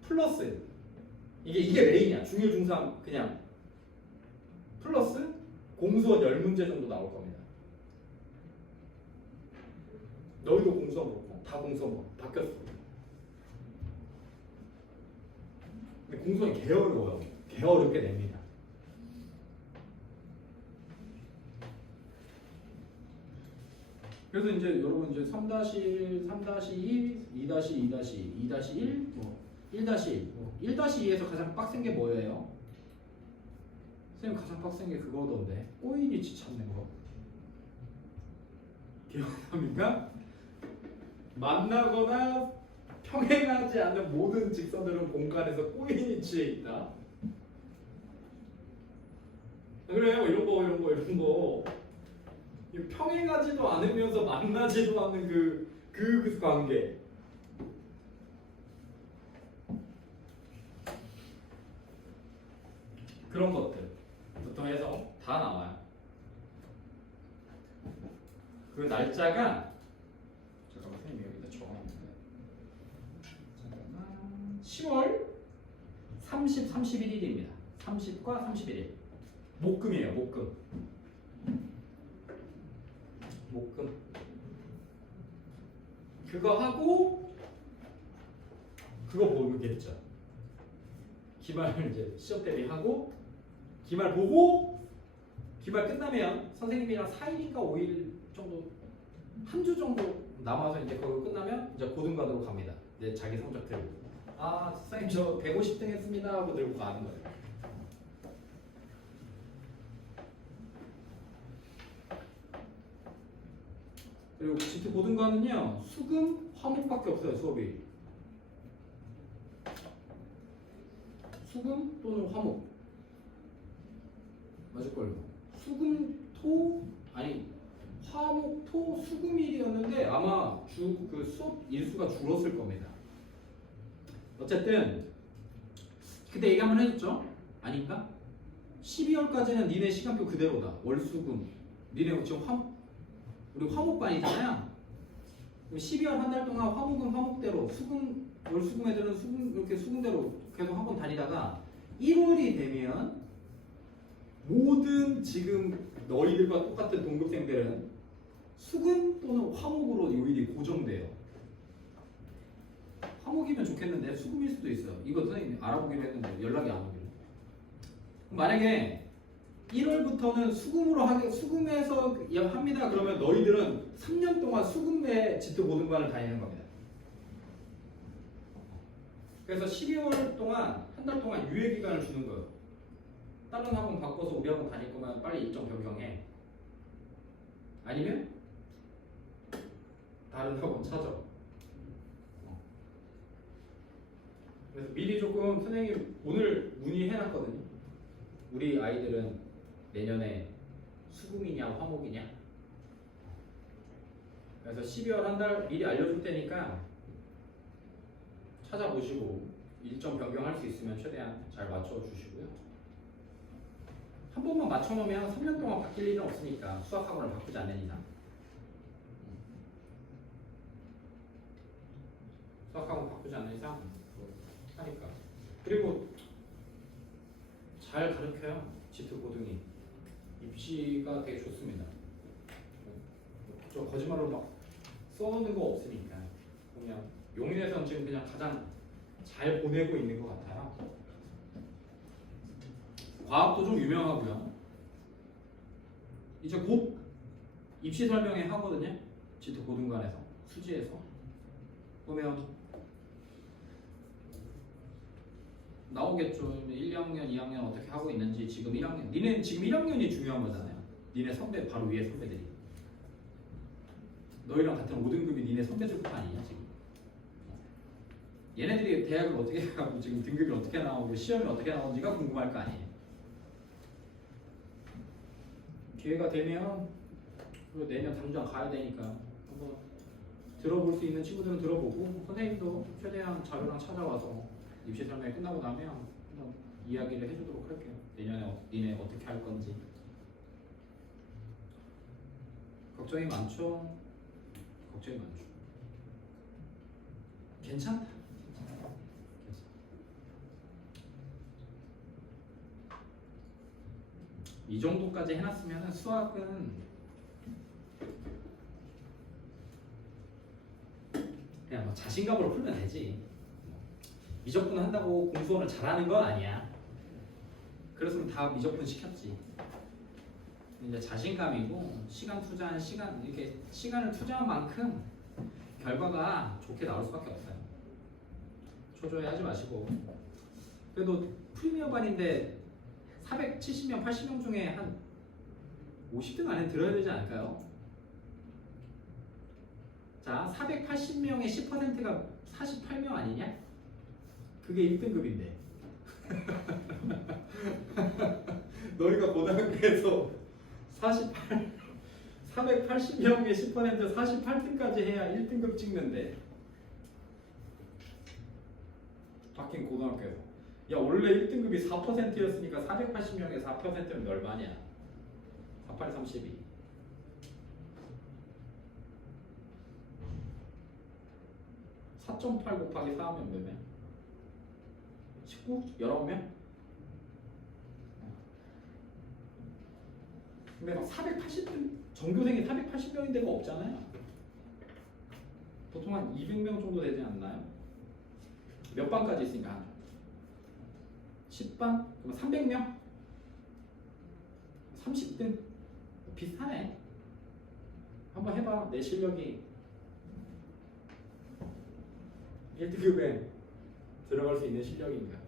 플러스 이게 메인이야. 중1, 중3 그냥 플러스 공수원 10문제 정도 나올 겁니다. 너희도 공수원 그렇고 다 공수원 바뀌었어. 근데 공수원이 개 어려워요. 개 어렵게 냅니다. 그래서 이제 여러분 이제 3-1, 3-2, 2-2, 2-2, 2-1, 뭐 1-1, 1-2에서 가장 빡센 게 뭐예요? 선생님 가장 빡센 게 그거던데 꼬인위치 찾는 거 기억납니까? 만나거나 평행하지 않는 모든 직선들은 공간에서 꼬인위치에 있다. 그래요. 이런 거 평행하지도 않으면서 만나지도 않는 그 관계. 그런 것들부터 해서 다 나와요. 그 날짜가 잠깐만 선생님 여기다 적어놨는데 잠깐만 10월 30, 31일입니다. 30과 31일 목금이에요. 목금 그거 하고 그거 보겠죠. 기말을 이제 시험 대비하고 기말 보고 기말 끝나면 선생님이랑 4일인가 5일 정도 한 주 정도 남아서 이제 그거 끝나면 이제 고등관으로 갑니다. 이제 자기 성적 들고 아 선생님 저 150등 했습니다 하고 들고 가는 거예요. 그리고 GT 고등관은요 수금 화목밖에 없어요. 수업이 수금 또는 화목 맞을걸요. 수금 토 아니 화목 토 수금일이었는데 아마 그 수업 일수가 줄었을 겁니다. 어쨌든 그때 얘기 한번 해줬죠? 아닌가? 12월까지는 니네 시간표 그대로다. 월수금 니네 지금 우리 화목반이잖아요. 12월 한 달 동안 화목은 화목대로 수금 월수금 애들은 수금 이렇게 수금대로 계속 학원 다니다가 1월이 되면 모든 지금 너희들과 똑같은 동급생들은 수금 또는 화목으로 요일이 고정돼요. 화목이면 좋겠는데 수금일 수도 있어요. 이거 선생님 알아보기로 했는데 연락이 안 오기로. 만약에 1월부터는 수금에서 합니다. 그러면 너희들은 3년 동안 수금의 지트 고등반을 다니는 겁니다. 그래서 12월 동안 한 달 동안 유예 기간을 주는 거예요. 다른 학원 바꿔서 우리 학원 다닐 거면 빨리 일정 변경해. 아니면 다른 학원 찾아. 그래서 미리 조금 선생님 오늘 문의해놨거든요. 우리 아이들은 내년에 수금이냐 화목이냐. 그래서 12월 한 달 미리 알려줄 테니까 찾아보시고 일정 변경할 수 있으면 최대한 잘 맞춰주시고요. 한 번만 맞춰놓으면 3년 동안 바뀔 일은 없으니까 수학학원을 바꾸지 않는 이상. 수학학원 바꾸지 않는 이상 하니까. 그리고 잘 가르쳐요. 지트 고등이 입시가 되게 좋습니다. 저 거짓말로 막 써놓는 거 없으니까 그냥 용인에서는 지금 그냥 가장 잘 보내고 있는 것 같아요. 과학도 좀 유명하고요. 이제 곧 입시 설명회 하거든요. 지트 고등관에서 수지에서 보면 나오겠죠. 1, 2학년, 2학년 어떻게 하고 있는지. 지금 1학년 니네 지금 1학년이 중요한 거잖아요. 니네 선배 바로 위에 선배들이 너희랑 같은 5등급이 니네 선배들 아니냐 지금. 얘네들이 대학을 어떻게 가고 지금 등급이 어떻게 나오고 시험이 어떻게 나오는지가 궁금할 거 아니에요. 기회가 되면 그리고 내년 당장 가야 되니까 한번 들어볼 수 있는 친구들은 들어보고 선생님도 최대한 자료랑 찾아와서 입시 설명회 끝나고 나면 한번 이야기를 해주도록 할게요. 내년에 니네 어떻게 할 건지. 걱정이 많죠? 걱정이 많죠. 괜찮다. 이 정도까지 해놨으면 수학은 그냥 뭐 자신감으로 풀면 되지. 미적분 한다고 공수원을 잘하는 건 아니야. 그랬으면 다 미적분 시켰지. 이제 자신감이고 시간 투자한 시간 이렇게 시간을 투자한 만큼 결과가 좋게 나올 수밖에 없어요. 초조해하지 마시고 그래도 프리미엄 반인데 470명, 80명 중에 한 50등 안에 들어야 되지 않을까요? 자, 480명의 10%가 48명 아니냐? 그게 1등급인데 너희가 고등학교에서 480명의 10% 48등까지 해야 1등급 찍는데 바뀐 고등학교에서 야 원래 1등급이 4%였으니까 480명에 4%면 얼마냐? 48, 32 4.8 곱하기 4하면 몇 명? 19? 19명? 근데 막 480등 전교생이 480명인 데가 없잖아요. 보통 한 200명 정도 되지 않나요? 몇 반까지 있으니까 한 10반? 그럼 300명? 30등? 비슷하네. 한번 해봐. 내 실력이 1등급에 들어갈 수 있는 실력인가.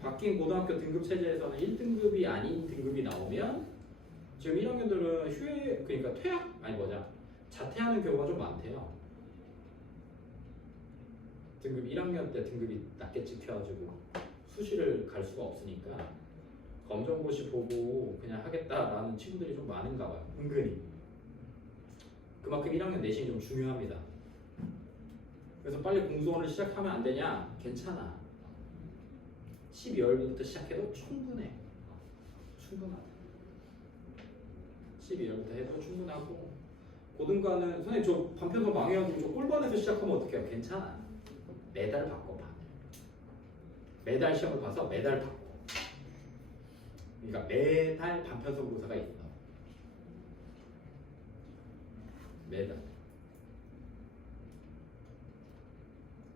바뀐 고등학교 등급 체제에서는 1등급이 아닌 등급이 나오면 지금 1학년들은 휴회 그러니까 퇴학 아니 뭐냐 자퇴하는 경우가 좀 많대요. 등급 1학년 때 등급이 낮게 찍혀가지고 수시를 갈 수가 없으니까 검정고시 보고 그냥 하겠다라는 친구들이 좀 많은가 봐요. 은근히. 그만큼 1학년 내신이 좀 중요합니다. 그래서 빨리 공소원을 시작하면 안 되냐? 괜찮아. 12월부터 시작해도 충분해. 충분하다. 12월부터 해도 충분하고 고등과는 선생님 저 반편서 망해가지고 저 꼴반에서 시작하면 어떡해요? 괜찮아. 매달 바꿔봐. 매달 시험을 봐서 매달 바꿔. 그러니까 매달 반편서 공사가 있어. 매달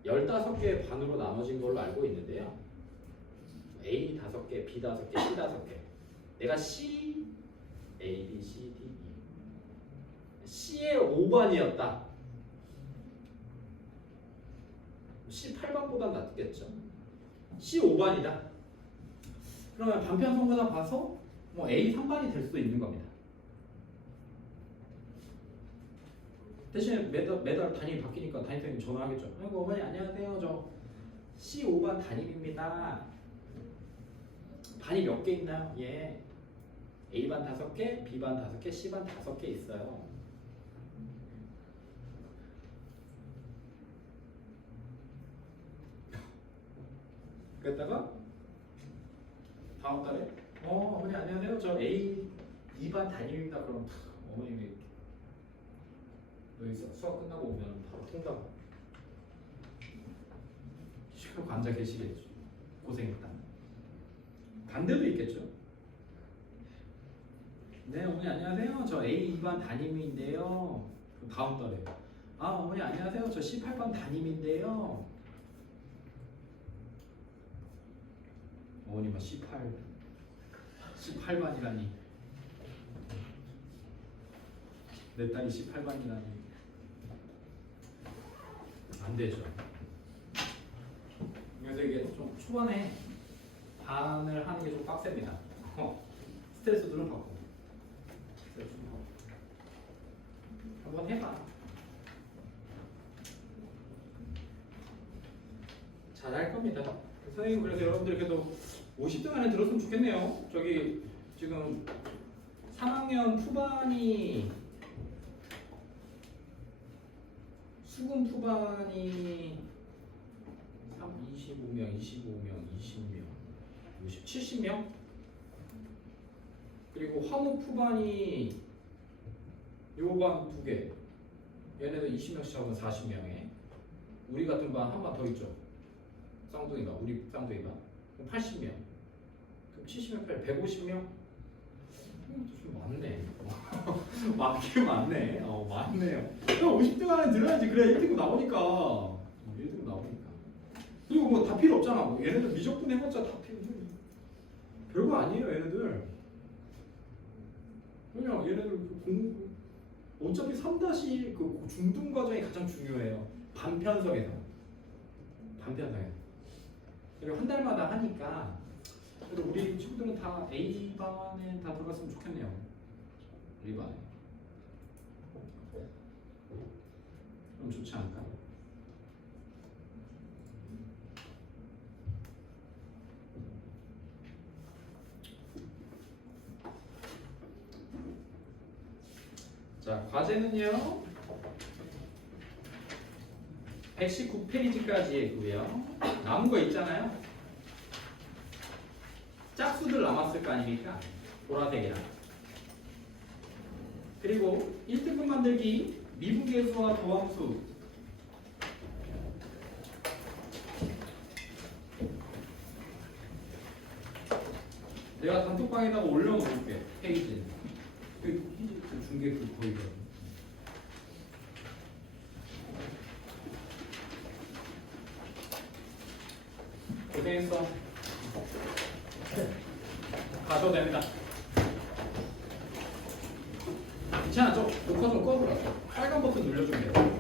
15개의 반으로 나눠진 걸로 알고 있는데요. A 5개, B 5개, C 5개. 내가 C, A, B, C, D, E. C의 5반이었다. C 8반보다 낫겠죠. C 5반이다. 그러면 반편 성분사 봐서 뭐 A 3반이 될 수도 있는 겁니다. 대신에 매달 담임이 바뀌니까 담임선생님 전화하겠죠. 아이고 어머니 안녕하세요. 저 C 5반 담임입니다. 반이 몇 개 있나요? 예. A반 5개, B반 5개, C반 5개 있어요. 그랬다가 다음 달에 어머니 안녕하세요. 저 A 2반 담임입니다. 그럼 어머님이 너희 수업 끝나고 오면 바로 통당 시끄럽고 앉아 계시겠죠. 고생했다. 반대도 있겠죠. 네 어머니 안녕하세요. 저 A 2반 담임인데요. 다음 달에 어머니 안녕하세요. 저 18반 담임인데요. 어머니가 18반이라니 내 딸이 18반이라니 안 되죠. 그래서 이게 좀 초반에 반을 하는 게 좀 빡셉니다. 스트레스도 좀 받고. 한번 해봐. 잘할 겁니다. 선생님 그래서 여러분들 그래도 50등 안에 들었으면 좋겠네요. 저기 지금 3학년 푸반이 수금 푸반이 25명, 25명, 20명, 70명 그리고 화무 푸반이 요반 2개 얘네들 20명씩 하면 40명에 우리 같은 반 한 반 더 있죠. 쌍둥이가 우리 쌍둥이가 그럼 80명 그럼 70명 150명 좀 많네. 많긴 많네. 많네요. 50등 안에 들어야지. 그래 1등급 나오니까. 1등급 나오니까. 그리고 뭐 다 필요 없잖아. 뭐 얘네들 미적분 해봤자 다 필요. 별거 아니에요 얘네들. 그냥 얘네들 어차피 3다시 그 중등 과정이 가장 중요해요. 반편성에서. 그리고 한 달마다 하니까 그래도 우리 친구들은 다 A반에 다 들어갔으면 좋겠네요. A반에. 그럼 좋지 않을까? 자, 과제는요. 119페이지까지고요. 남은 거 있잖아요. 짝수들 남았을 거 아닙니까? 보라색이랑. 그리고 1등급 만들기 미분계수와 도함수. 내가 단톡방에다가 올려놓을게. 페이지. 그 중계 그 거기가. 고생했어. 가셔도 됩니다. 괜찮아, 저 녹화 좀 꺼보라. 빨간 버튼 눌러주면 돼요.